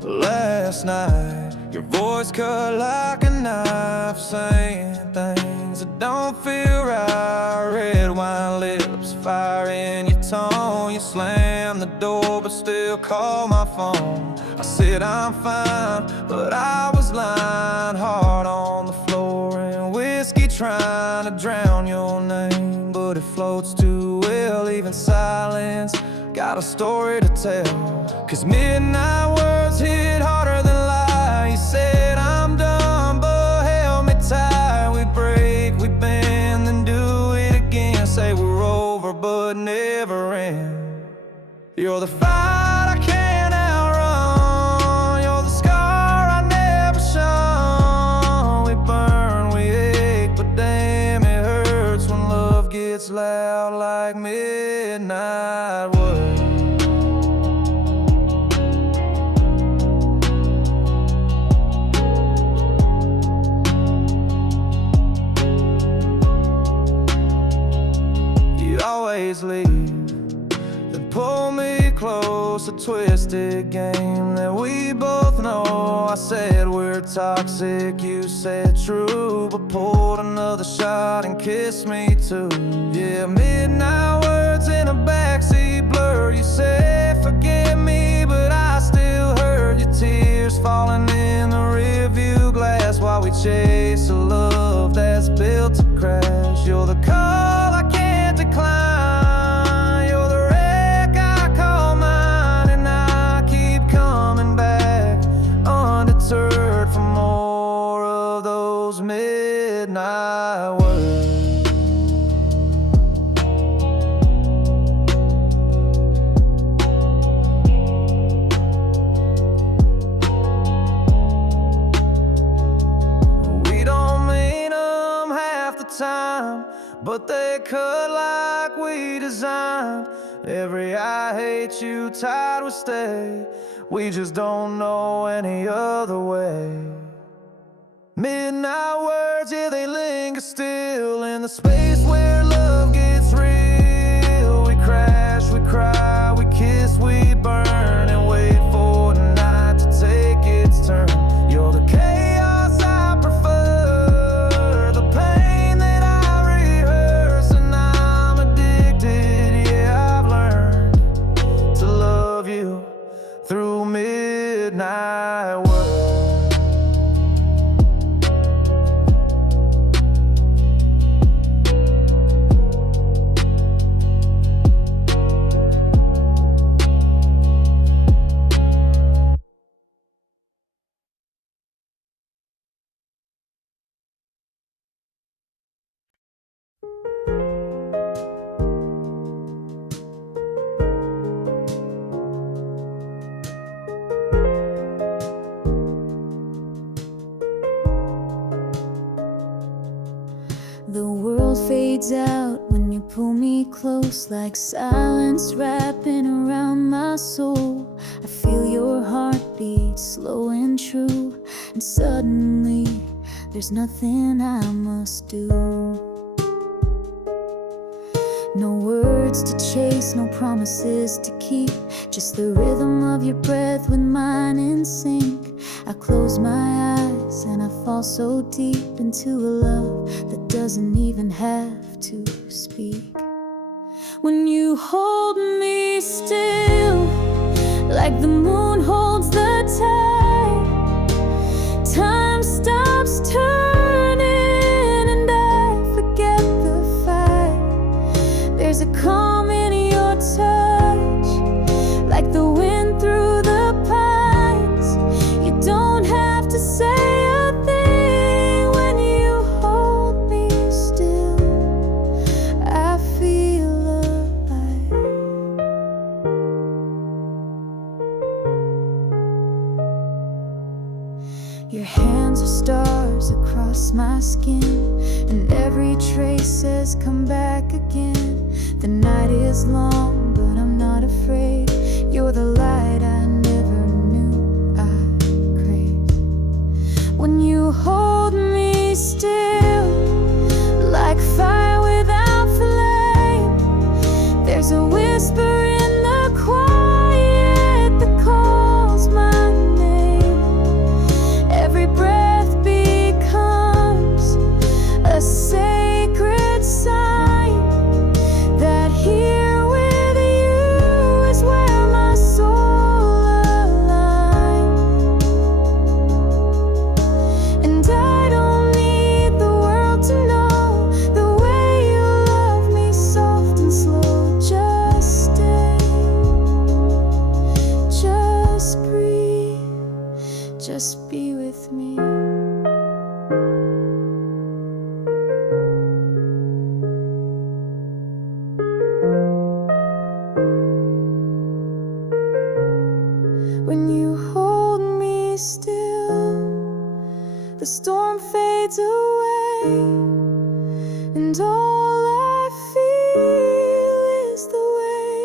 Last night, your voice cut like a knife, saying things that don't feel right. Red wine lips, fire in your tone. You slammed the door but still called my phone. I said I'm fine, but I was lying. Hard on the floor and whiskey trying to drown your name, but it floats too well. Even silence got a story to tell. 'Cause midnight words hit harder than lies. You said I'm done, but held me tight. We break, we bend, then do it again. Say we're over, but never end. You're the fight I can't outrun. You're the scar I never shun. We burn, we ache, but damn it hurts when love gets loud like midnight words. Leave, then pull me close. A twisted game that we both know. I said we're toxic, you said true, but pulled another shot and kissed me too. Yeah, midnight words in a backseat blur. You said forgive me, but I still heard your tears falling in the rearview glass while we chase a love that's built to crash. You're the call I can't decline. Midnight words. We don't mean them half the time, but they cut like we designed. Every I hate you tide will stay. We just don't know any other way. Midnight words, yeah, they linger still in the space where love gets real. We crash, we cry, we kiss, we burn, and wait for the night to take its turn. You're the chaos I prefer, the pain that I rehearse, and I'm addicted, yeah, I've learned to love you through midnight words. The world fades out when you pull me close, like silence wrapping around my soul. I feel your heartbeat slow and true, and suddenly there's nothing I must do. No words to chase, no promises to keep, just the rhythm of your breath with mine in sync. I close my eyes and I fall so deep into a love that doesn't even have to speak. When you hold me still, like the moon holds the tide, time stops turning and I forget the fight. There's a calm in your touch, like the wind through the pines. You don't have to say a thing when you hold me still. I feel alive. Your hands are stars across my skin, and every trace says come back again. The night is long, but I'm not afraid. You're the light I never knew I craved. When you hold me still, like fire without flame, there's a whisper in the quiet that calls my name. Every breath becomes a sacred sign that here with you is where my soul aligns. And I don't need the world to know the way you love me, soft and slow. Just stay, just breathe, just be with me. When you hold me still, the storm fades away, and all I feel is the way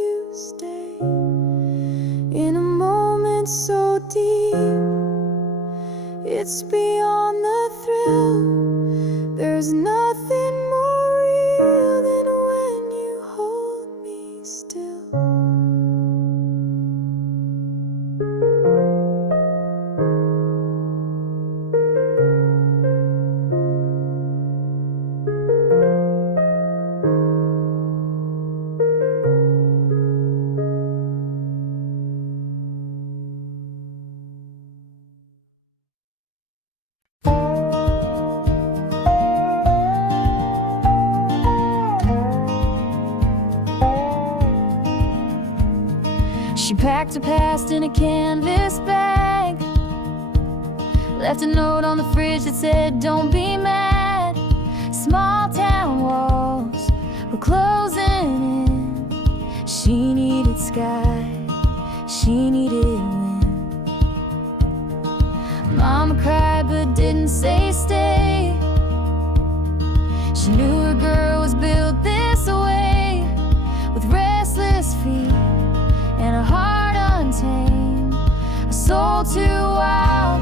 you stay. In a moment so deep, it's beyond the thrill. There's nothing more real than when you hold me still. She packed her past in a canvas bag, left a note on the fridge that said, don't be mad. Small town walls were closing in. She needed sky, she needed wind. Mama cried but didn't say stay. She knew all too wild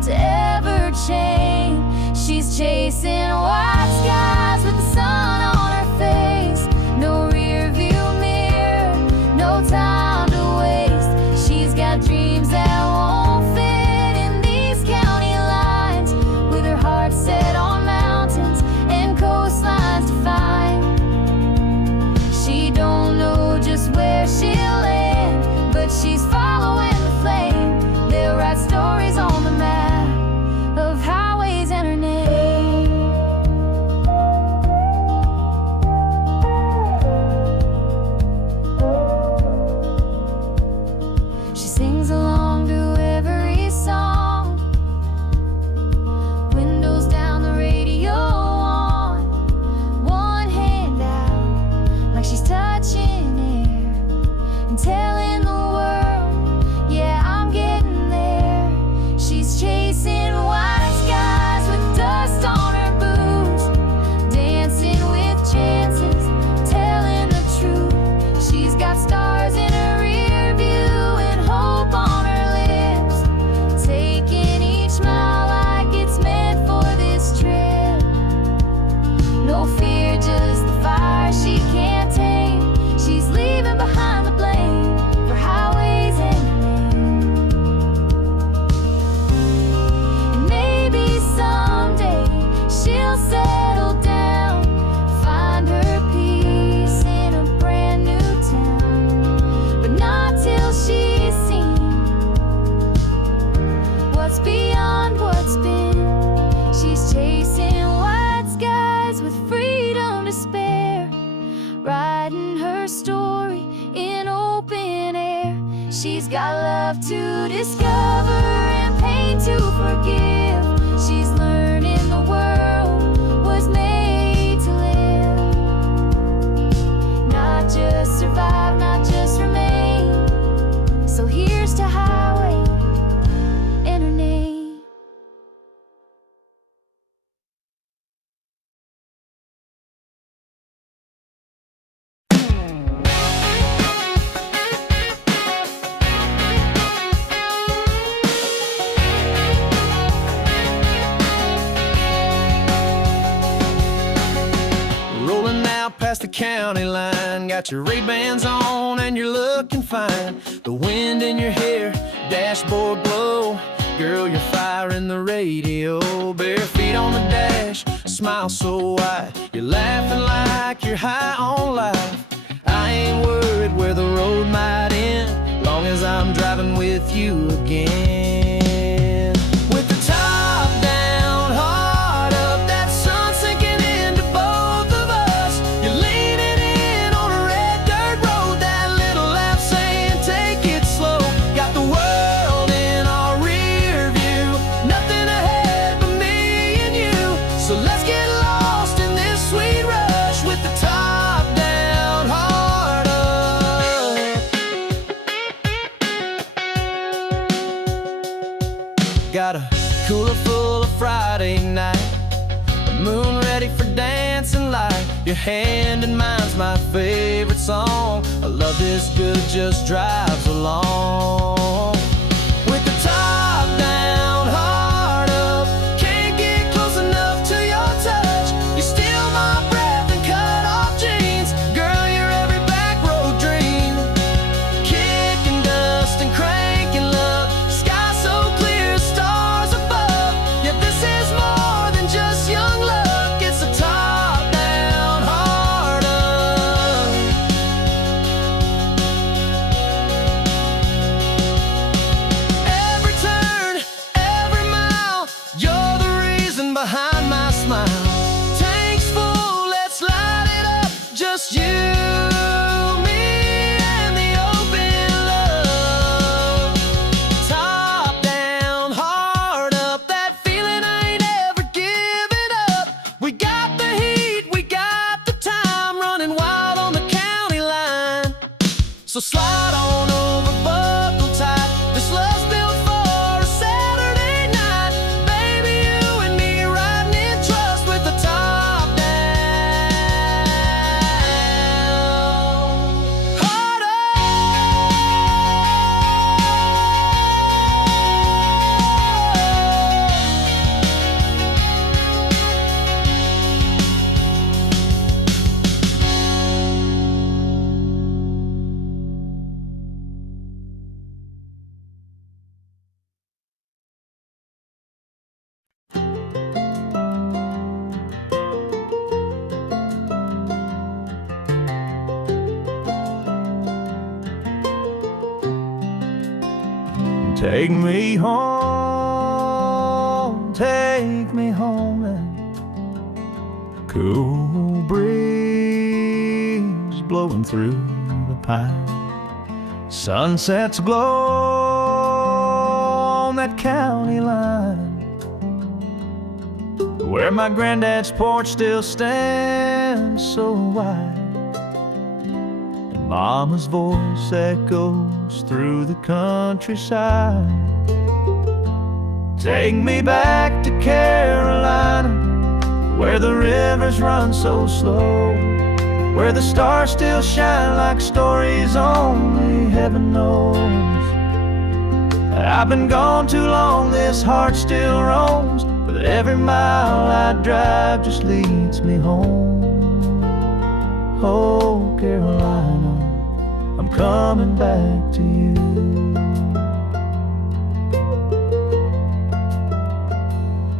to ever change. She's chasing white skies with the sun on her face. No rear view mirror, no time to waste. She's got dreams that won't fit in these county lines, with her heart set on mountains and coastlines to find. She don't know just where she'll land, but she's following the flame. They'll write stories on the map of highways and her name. She sings along to every song, windows down, the radio on, one hand out like she's touching air and telling the world, yeah, I'm getting there. She's chasing white skies with dust on her boots, dancing with chances, telling the truth. She's got stars in her rear view and hope on her lips, taking each mile like it's meant for this trip. No fear, just the fire she can't tame. She's leaving behind the blame for highways and her name. And maybe someday she'll settle down, find her peace in a brand new town, but not till she's seen what's beyond what's been. She's chasing white skies with freedom to spare, writing her story in open air. She's got love to discover and pain to forgive. She's learning the world was made to live, not just survive, not just remain. So here's to highway and her name. Rolling out past the county line, got your Ray-Bans on and you're looking fine. The wind in your hair, dashboard glow. Girl, you're firing the radio. Bare feet on the dash, smile so wide. You're laughing like you're high on life. I ain't worried where the road might end, long as I'm driving with you again. With the top down, heart up, that sun sinking into both of us. You're leaning in on a red dirt road, that little laugh saying take it slow. Got the world in our rear view, nothing ahead but me and you. So let's get lost in this sweet rush with the top down, heart up. Got a cooler full of Friday night, the moon ready for dancing light. Your hand in mine's my favorite song. A love this good just drives along. With the top down, heart up, can't get close enough to your touch. You steal my breath and cut off jeans. Girl, you're every back road dream. Kicking dust and cranking love, sky so clear, stars above. Yeah, this is more than just young luck. It's a top down, heart up. Every turn, every mile, you're the reason behind my smile. Tanks full, let's light it up. Just you, me, and the open love. Top down, heart up, that feeling I ain't ever giving up. We got the heat, we got the time, running wild on the county line. So slide on over, buckle tight. This love's built for a Saturday night. Baby, you and me riding in trust with the top down, heart up. Take me home, take me home, and cool breeze blowing through the pine. Sunsets glow on that county line, where my granddad's porch still stands so wide, and Mama's voice echoes through the countryside. Take me back to Carolina, where the rivers run so slow, where the stars still shine like stories only heaven knows. I've been gone too long, this heart still roams, but every mile I drive just leads me home. Oh, Carolina, I'm coming back to you.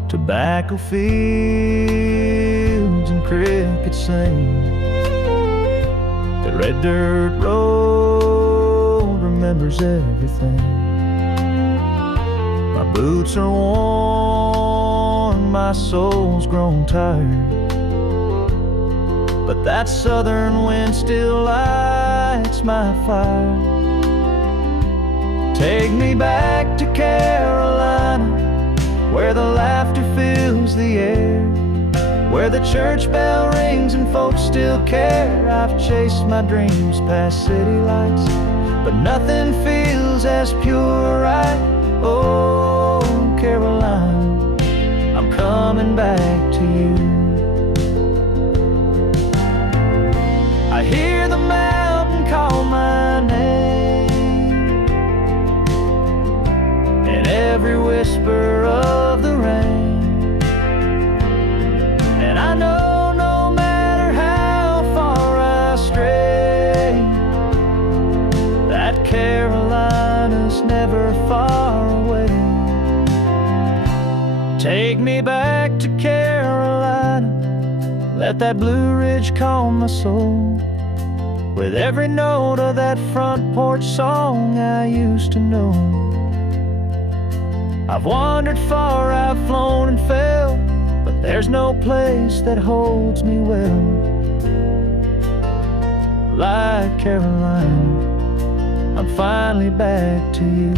Tobacco fields and crickets sing, the red dirt road remembers everything. My boots are worn, my soul's grown tired, but that southern wind still lights my fire. Take me back to Carolina, where the laughter fills the air, where the church bell rings and folks still care. I've chased my dreams past city lights, but nothing feels as pure right. Oh, Caroline, I'm coming back to you. I hear the mountain call my name, and every whisper of the rain, and I know no matter how far I stray, that Carolina's never far away. Take me back to Carolina, let that Blue Ridge calm my soul, with every note of that front porch song I used to know. I've wandered far, I've flown and fell, but there's no place that holds me well like Carolina. I'm finally back to you.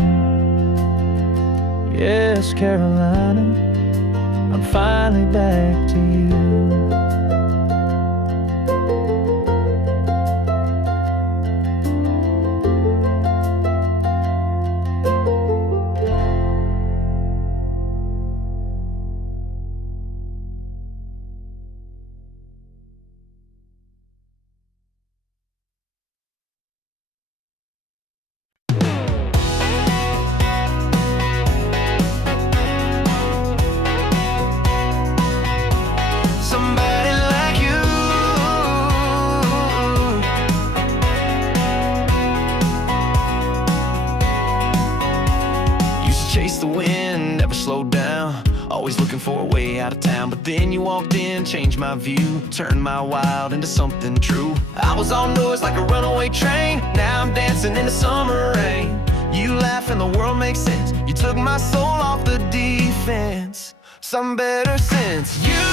Yes, Carolina, I'm finally back to you. Somebody like you used to chase the wind, never slowed down, always looking for a way out of town. But then you walked in, changed my view, turned my wild into something true. I was on noise like a runaway train, now I'm dancing in the summer rain. You laugh and the world makes sense, you took my soul off the defense. Some better sense. You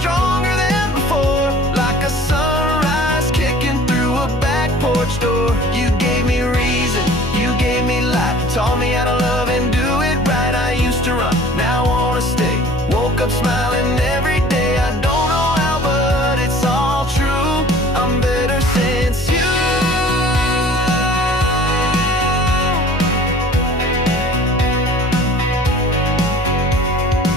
stronger than before, like a sunrise kicking through a back porch door. You gave me reason, you gave me life, taught me how to love and do it right. I used to run, now I wanna stay. Woke up smiling every day. I don't know how, but it's all true. I'm better since you.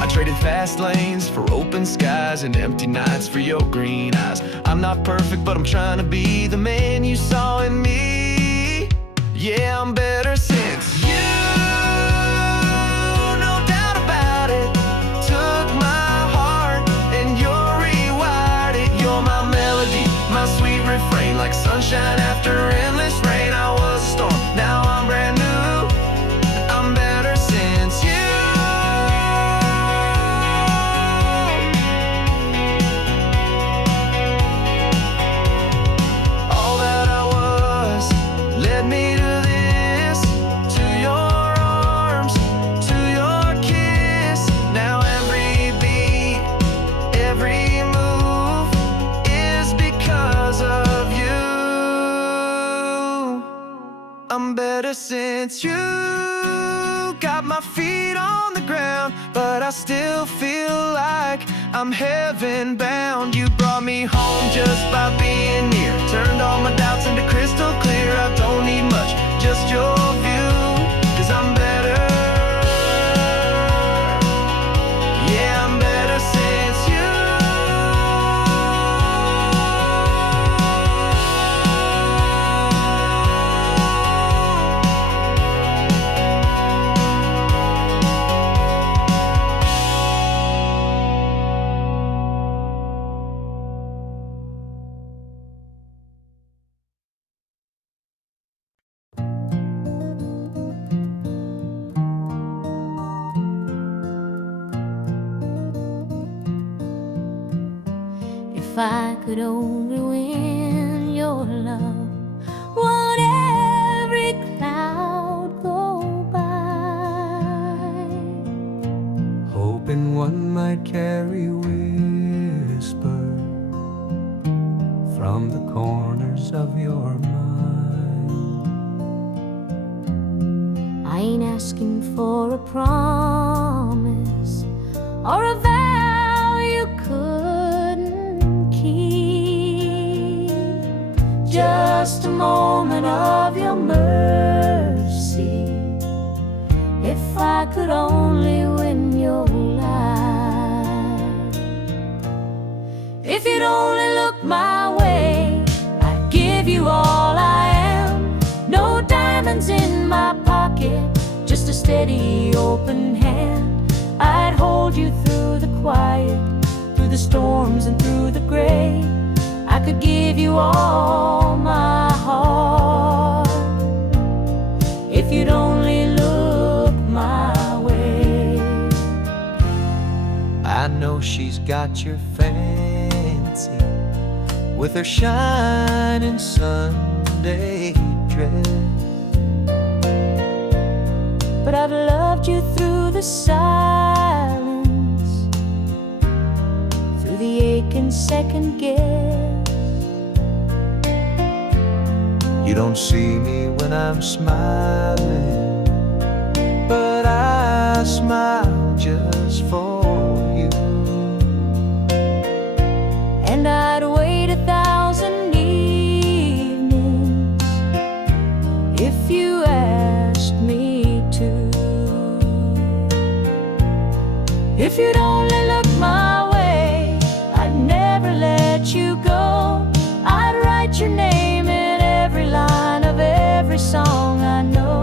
I traded fast lanes for open skies and empty nights for your green eyes. I'm not perfect, but I'm trying to be the man you saw in me. Yeah, I'm better since you. No doubt about it. Took my heart and you're rewired it. You're my melody, my sweet refrain, like sunshine after endless rain. I was a storm, now I'm brand new. I'm better since you. All that I was led me to this, to your my feet on the ground, but I still feel like I'm heaven bound. You brought me home just by being near, turned all my doubts into crystal clear. I don't need much, just your view, 'cause I'm better. Yeah, I'm better since you. If I could only win your love, would every cloud go by? Hoping one might carry whisper from the corners of your mind. I ain't asking for a promise or a vow you couldn't keep. Just a moment of your mercy. If I could only win your life. If you'd only look my way, I'd give you all I am. No diamonds in my pocket, just a steady open hand. I'd hold you through the quiet, through the storms and through the gray. I could give you all my heart, if you'd only look my way. I know she's got your fancy, with her shining Sunday dress, But I've loved you through the silence, through the ache and second guess. You don't see me when I'm smiling, but I smile just for you. And I'd wait 1,000 evenings if you asked me to. If you'd only look my way, I'd never let you go. I'd write your name in every line of every song I know.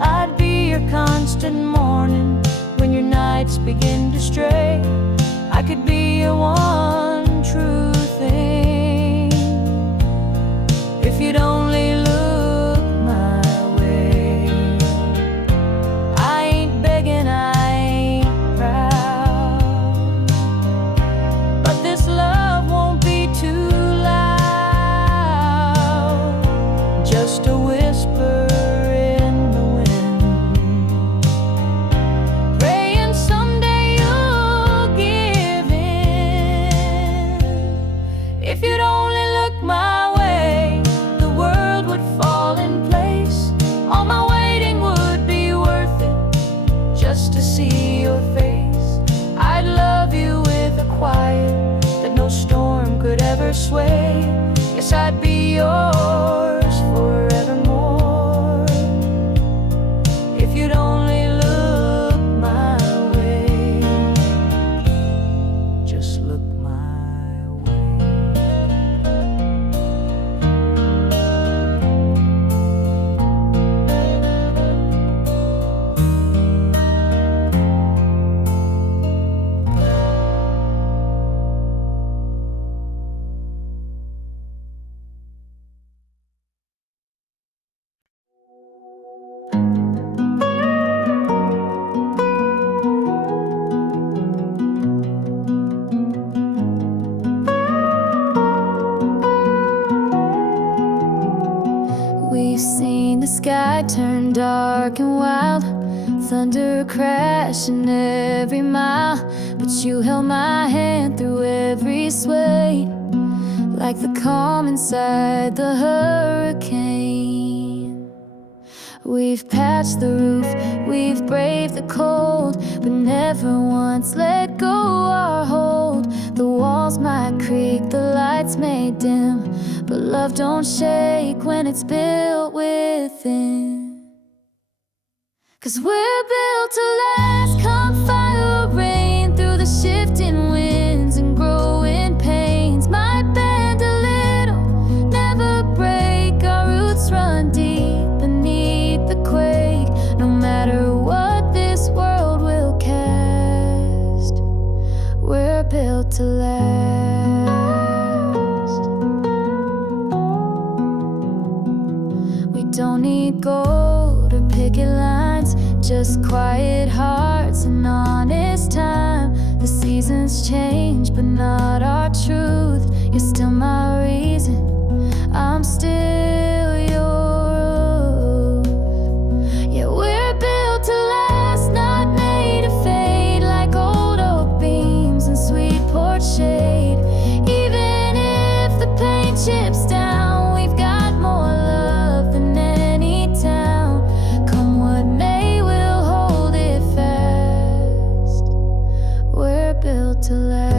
I'd be your constant morning when your nights begin to stray. I could be your one true thing, if you'd only look my way. I ain't begging, I ain't proud, but this love won't be too loud. Just a whisper in the wind, praying someday you'll give in. If you'd only look my way, the world would fall in place. All my waiting would be worth it, just to see your face. I'd love you with a quiet that no storm could ever sway. Yes, I'd be yours forevermore, if you'd only look my way. Just look my way. We've seen the sky turn dark and wild, thunder crashing every mile. But you held my hand through every sway, like the calm inside the hurricane. We've patched the roof, we've braved the cold, but never once let go our hold. The walls might creak, the lights may dim, but love don't shake when it's built within. 'Cause we're built to last, come fire or rain, through the shifting winds and growing pains. Might bend a little, never break, our roots run deep beneath the quake. No matter what this world will cast, we're built to last. We don't need gold or picket lines, just quiet hearts and honest time. The seasons change, but not our truth. You're still my reason, I'm still yours. Yeah, we're built to last, not made to fade, like old oak beams and sweet porch shade. Even if the paint chips down, we've got more love than any town. Come what may, we'll hold it fast. We're built to last.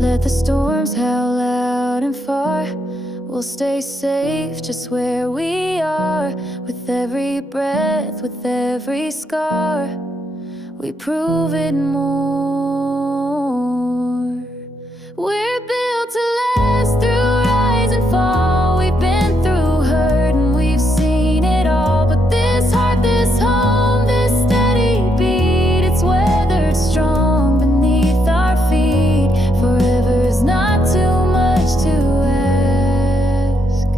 Let the storms howl loud and far, we'll stay safe just where we are. With every breath, with every scar, we prove it more. We're built to last through rise and fall. We've been through hurt and we've seen it all. But this heart, this home, this steady beat, it's weathered strong beneath our feet. Forever's not too much to ask.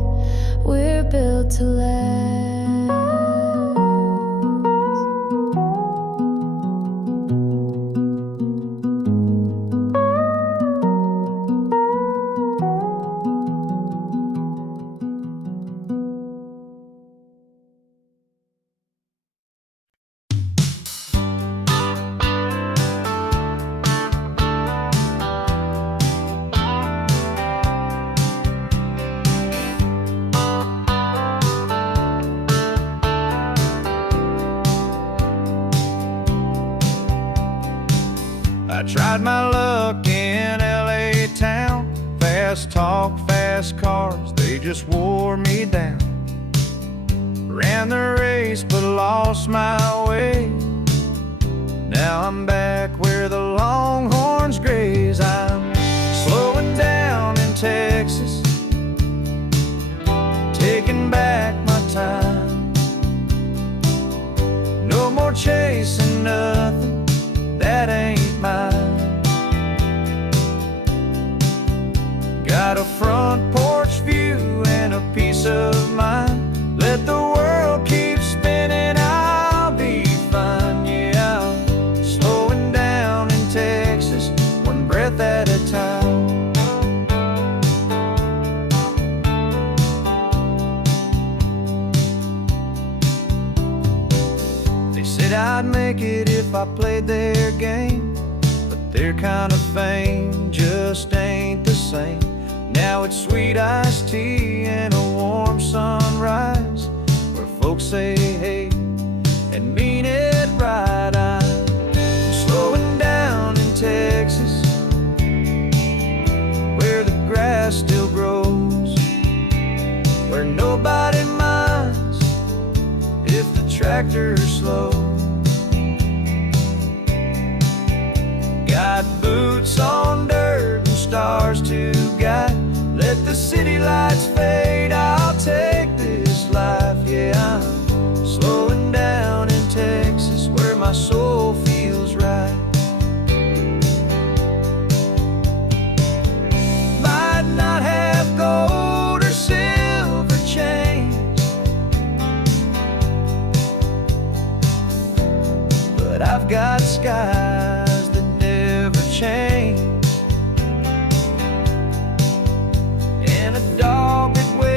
We're built to last. I tried my luck in LA town. Fast talk, fast cars, they just wore me down. Ran the race but lost my way. Now I'm back where the longhorns graze. I'm slowing down in Texas, taking back my time. No more chasing nothing that ain't mine. Got a front porch view and a peace of mind. Let the world keep spinning, I'll be fine. Yeah, I'm slowing down in Texas, one breath at a time. They said I'd make it if I played their game, but their kind of fame just ain't the same. Now it's sweet iced tea and a warm sunrise, where folks say hey and mean it right. I'm slowing down in Texas, where the grass still grows, where nobody minds if the tractor's slow. Got boots on dirt and stars to guide. Let the city lights fade, I'll take this life. Yeah, I'm slowing down in Texas, where my soul feels right. Might not have gold or silver chains, but I've got skies that never change, and a dog that waits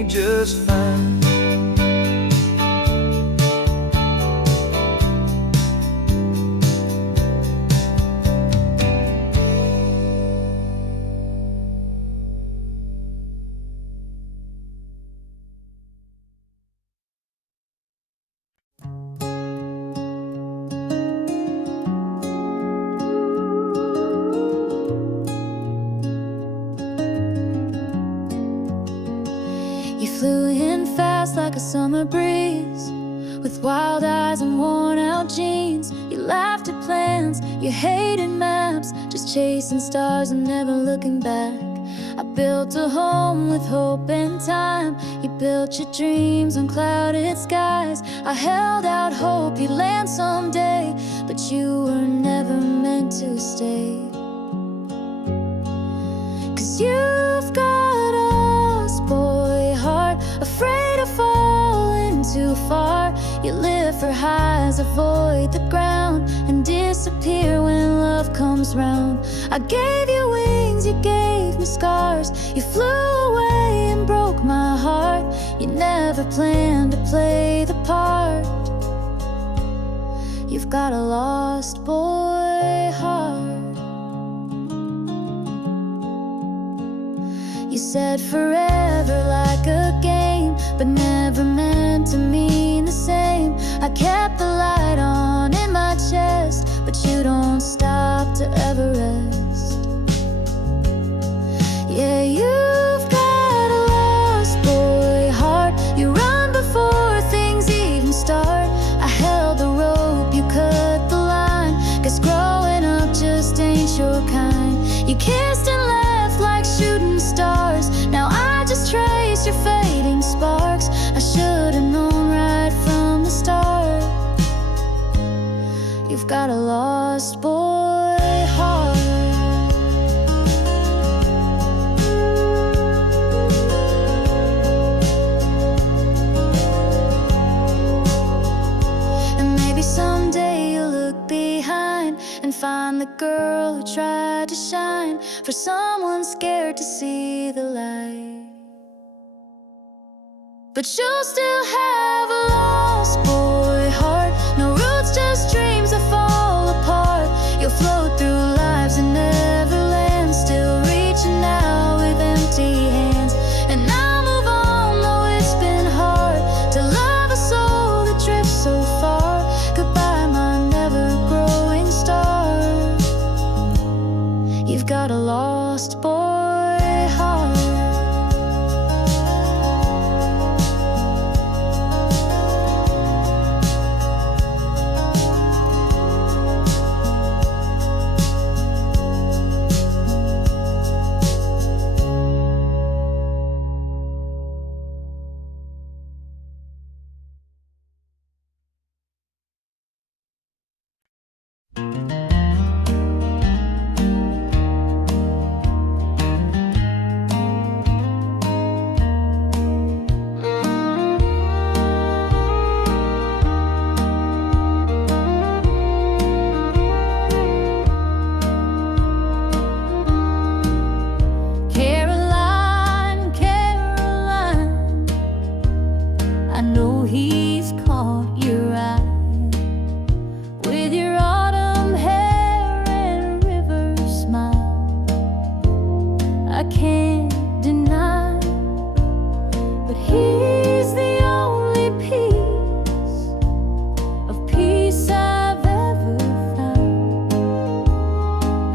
me just fine. You flew in fast like a summer breeze, with wild eyes and worn-out jeans. You laughed at plans, you hated maps, just chasing stars and never looking back. I built a home with hope and time. You built your dreams on clouded skies. I held out hope you'd land someday, but you were never meant to stay. 'Cause you've got a boy heart, afraid of falling too far. You live for highs, avoid the ground, and disappear when love comes round. I gave you wings, you gave me scars. You flew away and broke my heart. You never planned to play the part. You've got a lost boy heart. You said forever like a game, but never meant to mean the same. I kept the light on in my chest, but you don't stop to ever rest. Yeah, you've got a lost boy heart. You run before things even start. I held the rope, you cut the line. Guess growing up just ain't your kind. You kissed and left like shooting stars. Now I just trace your fading sparks. I should've known right from the start. You've got a lost boy heart. And maybe someday you'll look behind and find the girl who tried to shine for someone scared to see the light. But you'll still have a lost boy heart. No roots, just dreams that fall apart. You'll float through lives in Neverland, still reaching out with empty hands. And I'll move on, though it's been hard to love a soul that drifts so far. Goodbye, my never-growing star. You've got a lost boy heart. Caroline, Caroline, I know he's caught your eye with your autumn hair and river smile. I can't deny, but he's the only piece of peace I've ever found.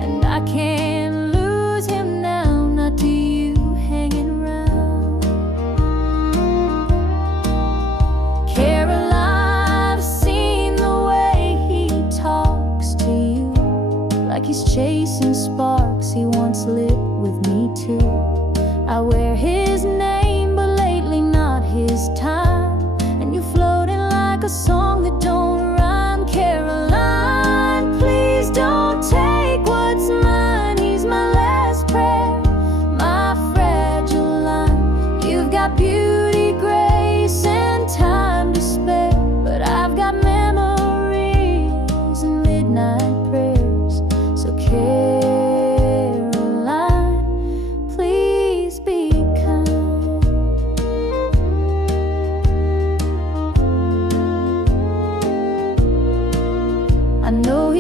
And I can't lose him now, not to you hanging around. Caroline, I've seen the way he talks to you, like he's chasing sparks he once lit with me too. I wear his name, but lately not his time. And you're floating like a song that don't rhyme. Caroline, please don't take what's mine. He's my last prayer, my fragile line. You've got beauty, grace, and time to spare, but I've got memories and midnight prayers. So Caroline, please be kind.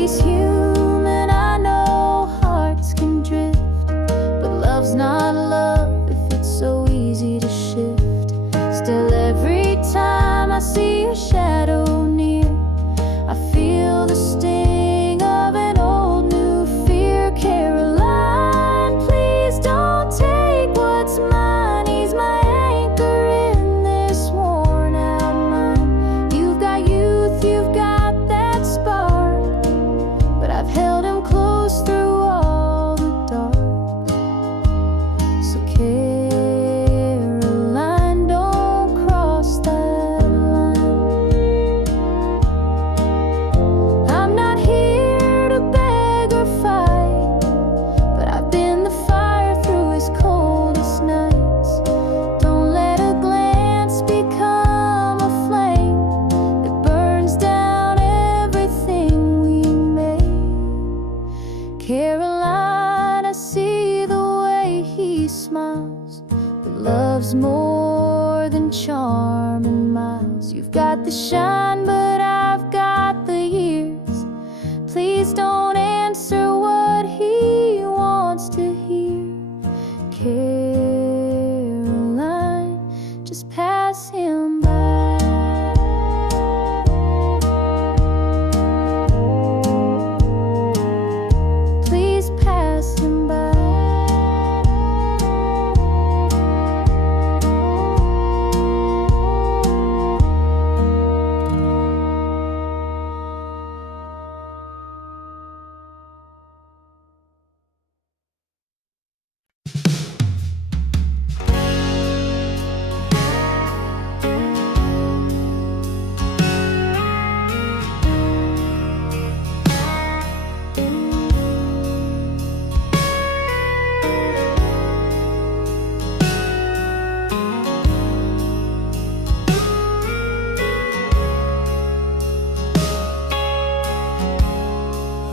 She's human, I know hearts can drift, but love's not love if it's so easy to shift. Still every time I see your shadow near, I feel the sting of an old new fear. Caroline, please don't take what's mine. He's my anchor in this worn out mind. You've got youth, you've got that spark, but I've held him close through all the dark. So Caroline, don't cross that line. I'm not here to beg or fight, but I've been the fire through his coldest nights. Don't let a glance become a flame that burns down everything we made. Caroline, I see the way he smiles, but love's more than charm and miles. You've got the shine, but I've got the years. Please don't answer what he wants to hear. Caroline, just pass him by. Please pass him by.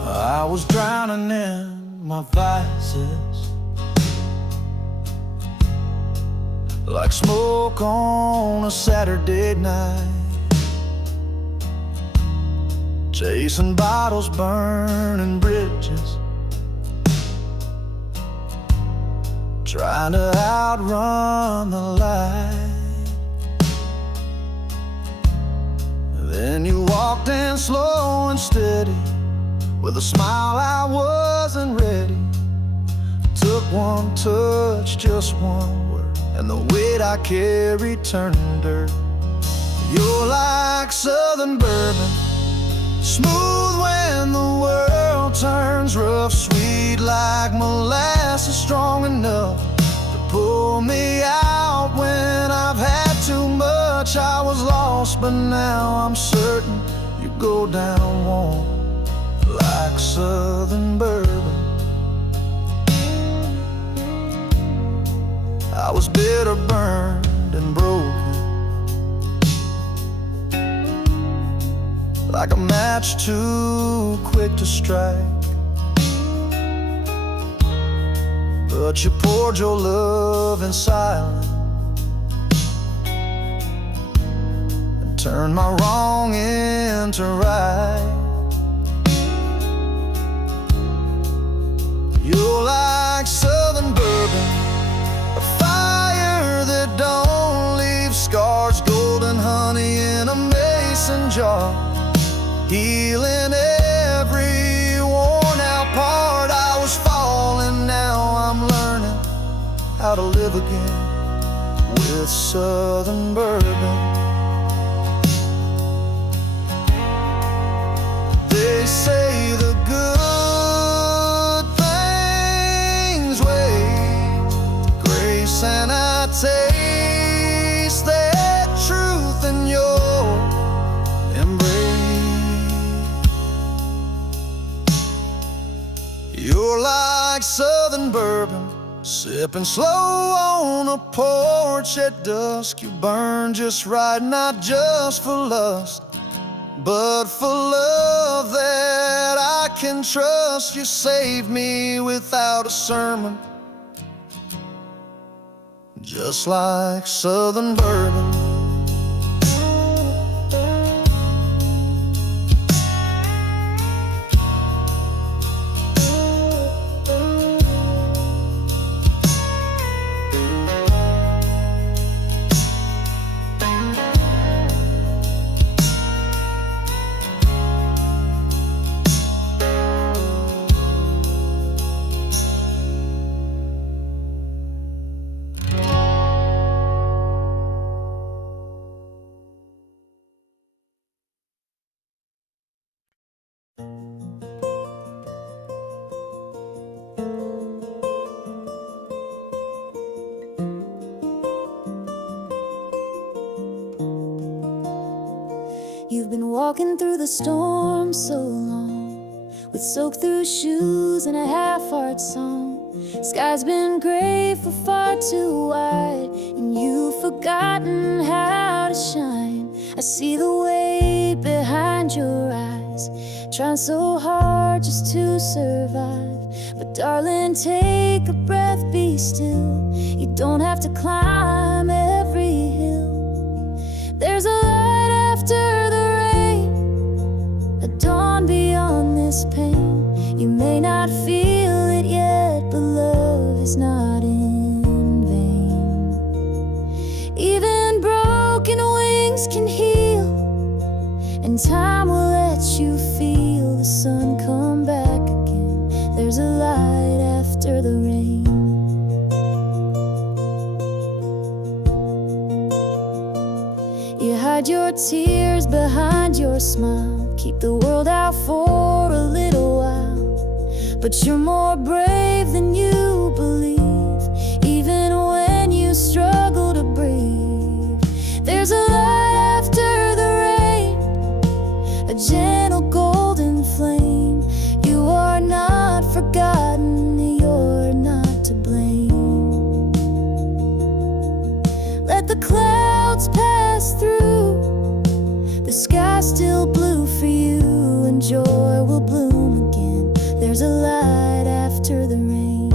I was drowning in my vices, like smoke on a Saturday night, chasing bottles, burning bridges, trying to outrun the light. Then you walked in slow and steady, with a smile I wasn't ready. Took one touch, just one word, and the weight I carried turned dirt. You're like southern bourbon, smooth when the world turns rough, sweet like molasses, strong enough to pull me out when I've had too much. I was lost, but now I'm certain you go down warm like southern bourbon. I was bitter, burned, and broken, like a match too quick to strike. But you poured your love in silence and turned my wrong into right. You're like southern bourbon, a fire that don't leave scars, golden honey in a mason jar, healing every worn out part. I was falling, now I'm learning how to live again with southern bourbon. They say the good and I taste that truth in your embrace. You're like southern bourbon, sipping slow on a porch at dusk. You burn just right, not just for lust, but for love that I can trust. You saved me without a sermon, just like southern bourbon. walking through the storm so long, with soaked through shoes and a half-heart song. Sky's been gray for far too wide, and you've forgotten how to shine. I see the weight behind your eyes, trying so hard just to survive. But darling, take a breath, be still. You don't have to climb every hill. There's a light after the rain, a dawn beyond this pain. You may not feel it yet, but love is not in vain. Even broken wings can heal, and time will let you feel the sun come back again. There's a light after the rain. You hide your tears behind your smile, keep the world out for a little while. But you're more brave than you believe, even when you struggle to breathe. There's a light after the rain, a gentle golden flame. You are not forgotten, you're not to blame. Let the clouds pass through, the sky's still blue for you, and joy will bloom again. There's a light after the rain.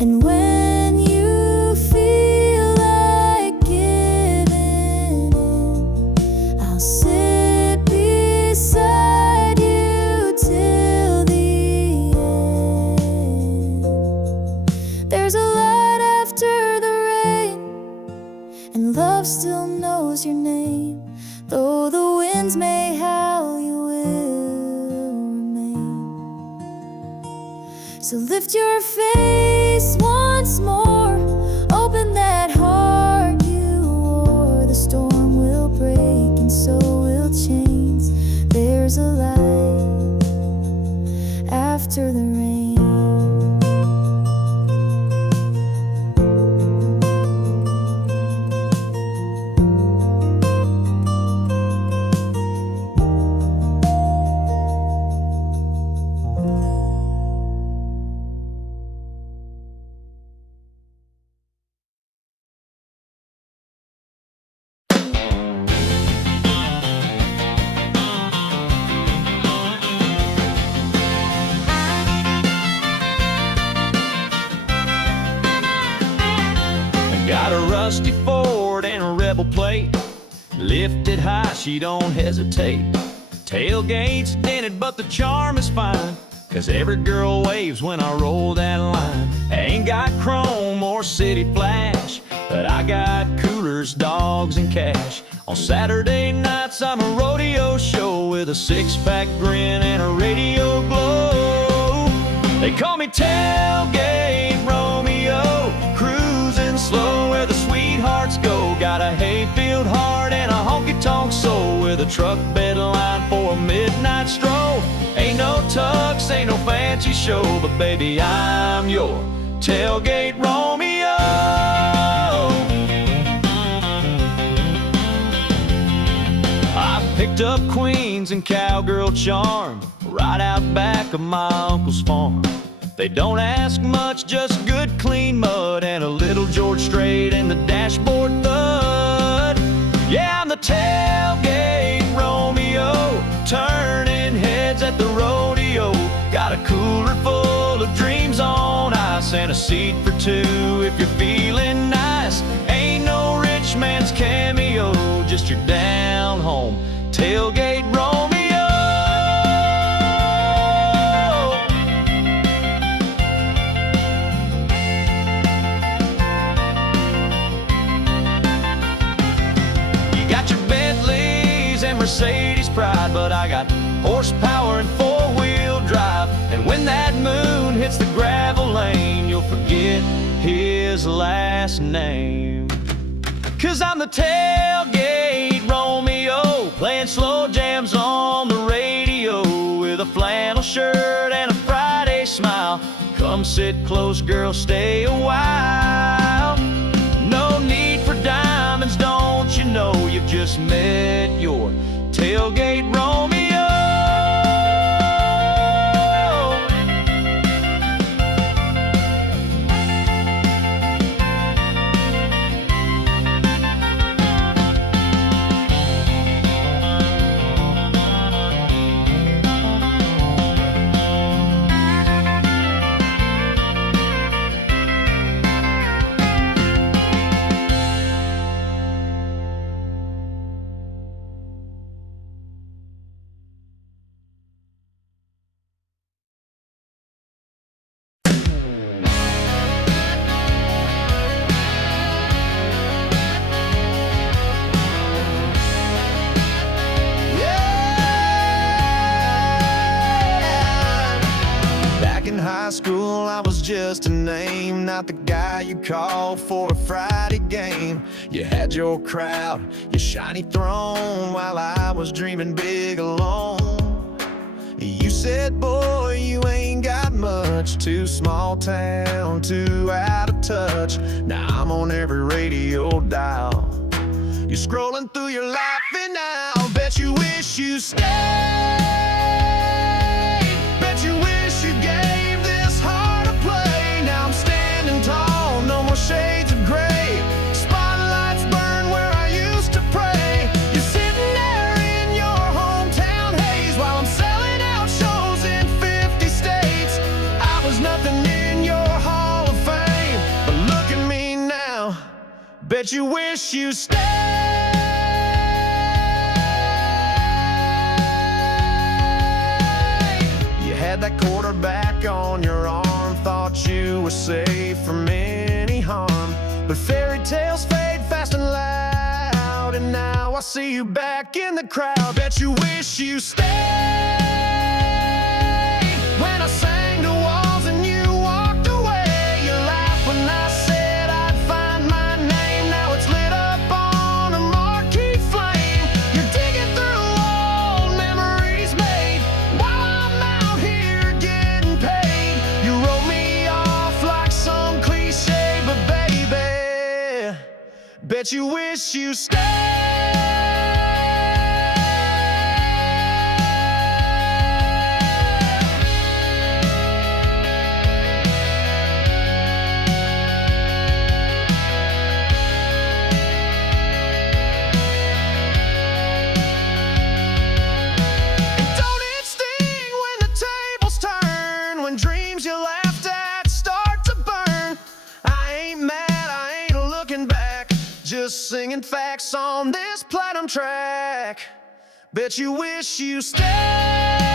And when you feel like giving in, I'll sit beside you till the end. There's a light after the rain, and love still knows your name. Though the winds may howl, you will remain. So lift your face once more, open that heart you wore. The storm will break and so will chains. There's a light after the rain. Got a rusty Ford and a Rebel plate, lifted high, she don't hesitate. Tailgate's dented, but the charm is fine, 'cause every girl waves when I roll that line. I ain't got chrome or city flash, but I got coolers, dogs, and cash. On Saturday nights I'm a rodeo show with a six-pack grin and a radio glow. They call me Tailgate Romeo, cruising slow where the sweethearts go. Got a hayfield heart and a honky-tonk soul, with a truck bed line for a midnight stroll. Ain't no tux, ain't no fancy show, but baby, I'm your Tailgate Romeo. I picked up Queens and Cowgirl Charm right out back of my uncle's farm. They don't ask much, just good clean mud and a little George Strait in the dashboard thud. Yeah, I'm the Tailgate Romeo, turning heads at the rodeo. Got a cooler full of dreams on ice and a seat for two if you're feeling nice. Ain't no rich man's cameo, just your down home Tailgate Romeo. Mercedes pride, but I got horsepower and four-wheel drive. And when that moon hits the gravel lane, you'll forget his last name. 'Cause I'm the Tailgate Romeo, playing slow jams on the radio with a flannel shirt and a Friday smile. Come sit close, girl, stay a while. No need for diamonds, don't you know? You've just met your tailgate Romeo. High school, I was just a name, not the guy you call for a Friday game. You had your crowd, your shiny throne, while I was dreaming big alone. You said, boy, you ain't got much, too small town, too out of touch. Now I'm on every radio dial. You're scrolling through your life and now bet you wish you stayed. Bet you wish you gave this heart a play. Now I'm standing tall, no more shades of gray. Spotlights burn where I used to pray. You're sitting there in your hometown haze while I'm selling out shows in 50 states. I was nothing in your Hall of Fame, but look at me now. Bet you wish you stayed. Had that quarterback on your arm, thought you were safe from any harm. But fairy tales fade fast and loud, and now I see you back in the crowd. Bet you wish you stayed. When I sang to walls and you walked away, you laughed when I said I'd find my name. Now it's lit up on a marquee flame. You're digging through old memories made while I'm out here getting paid. You wrote me off like some cliche, but baby, bet you wish you stayed. Dreams you laughed at start to burn. I ain't mad, I ain't looking back, just singing facts on this platinum track. Bet you wish you stayed.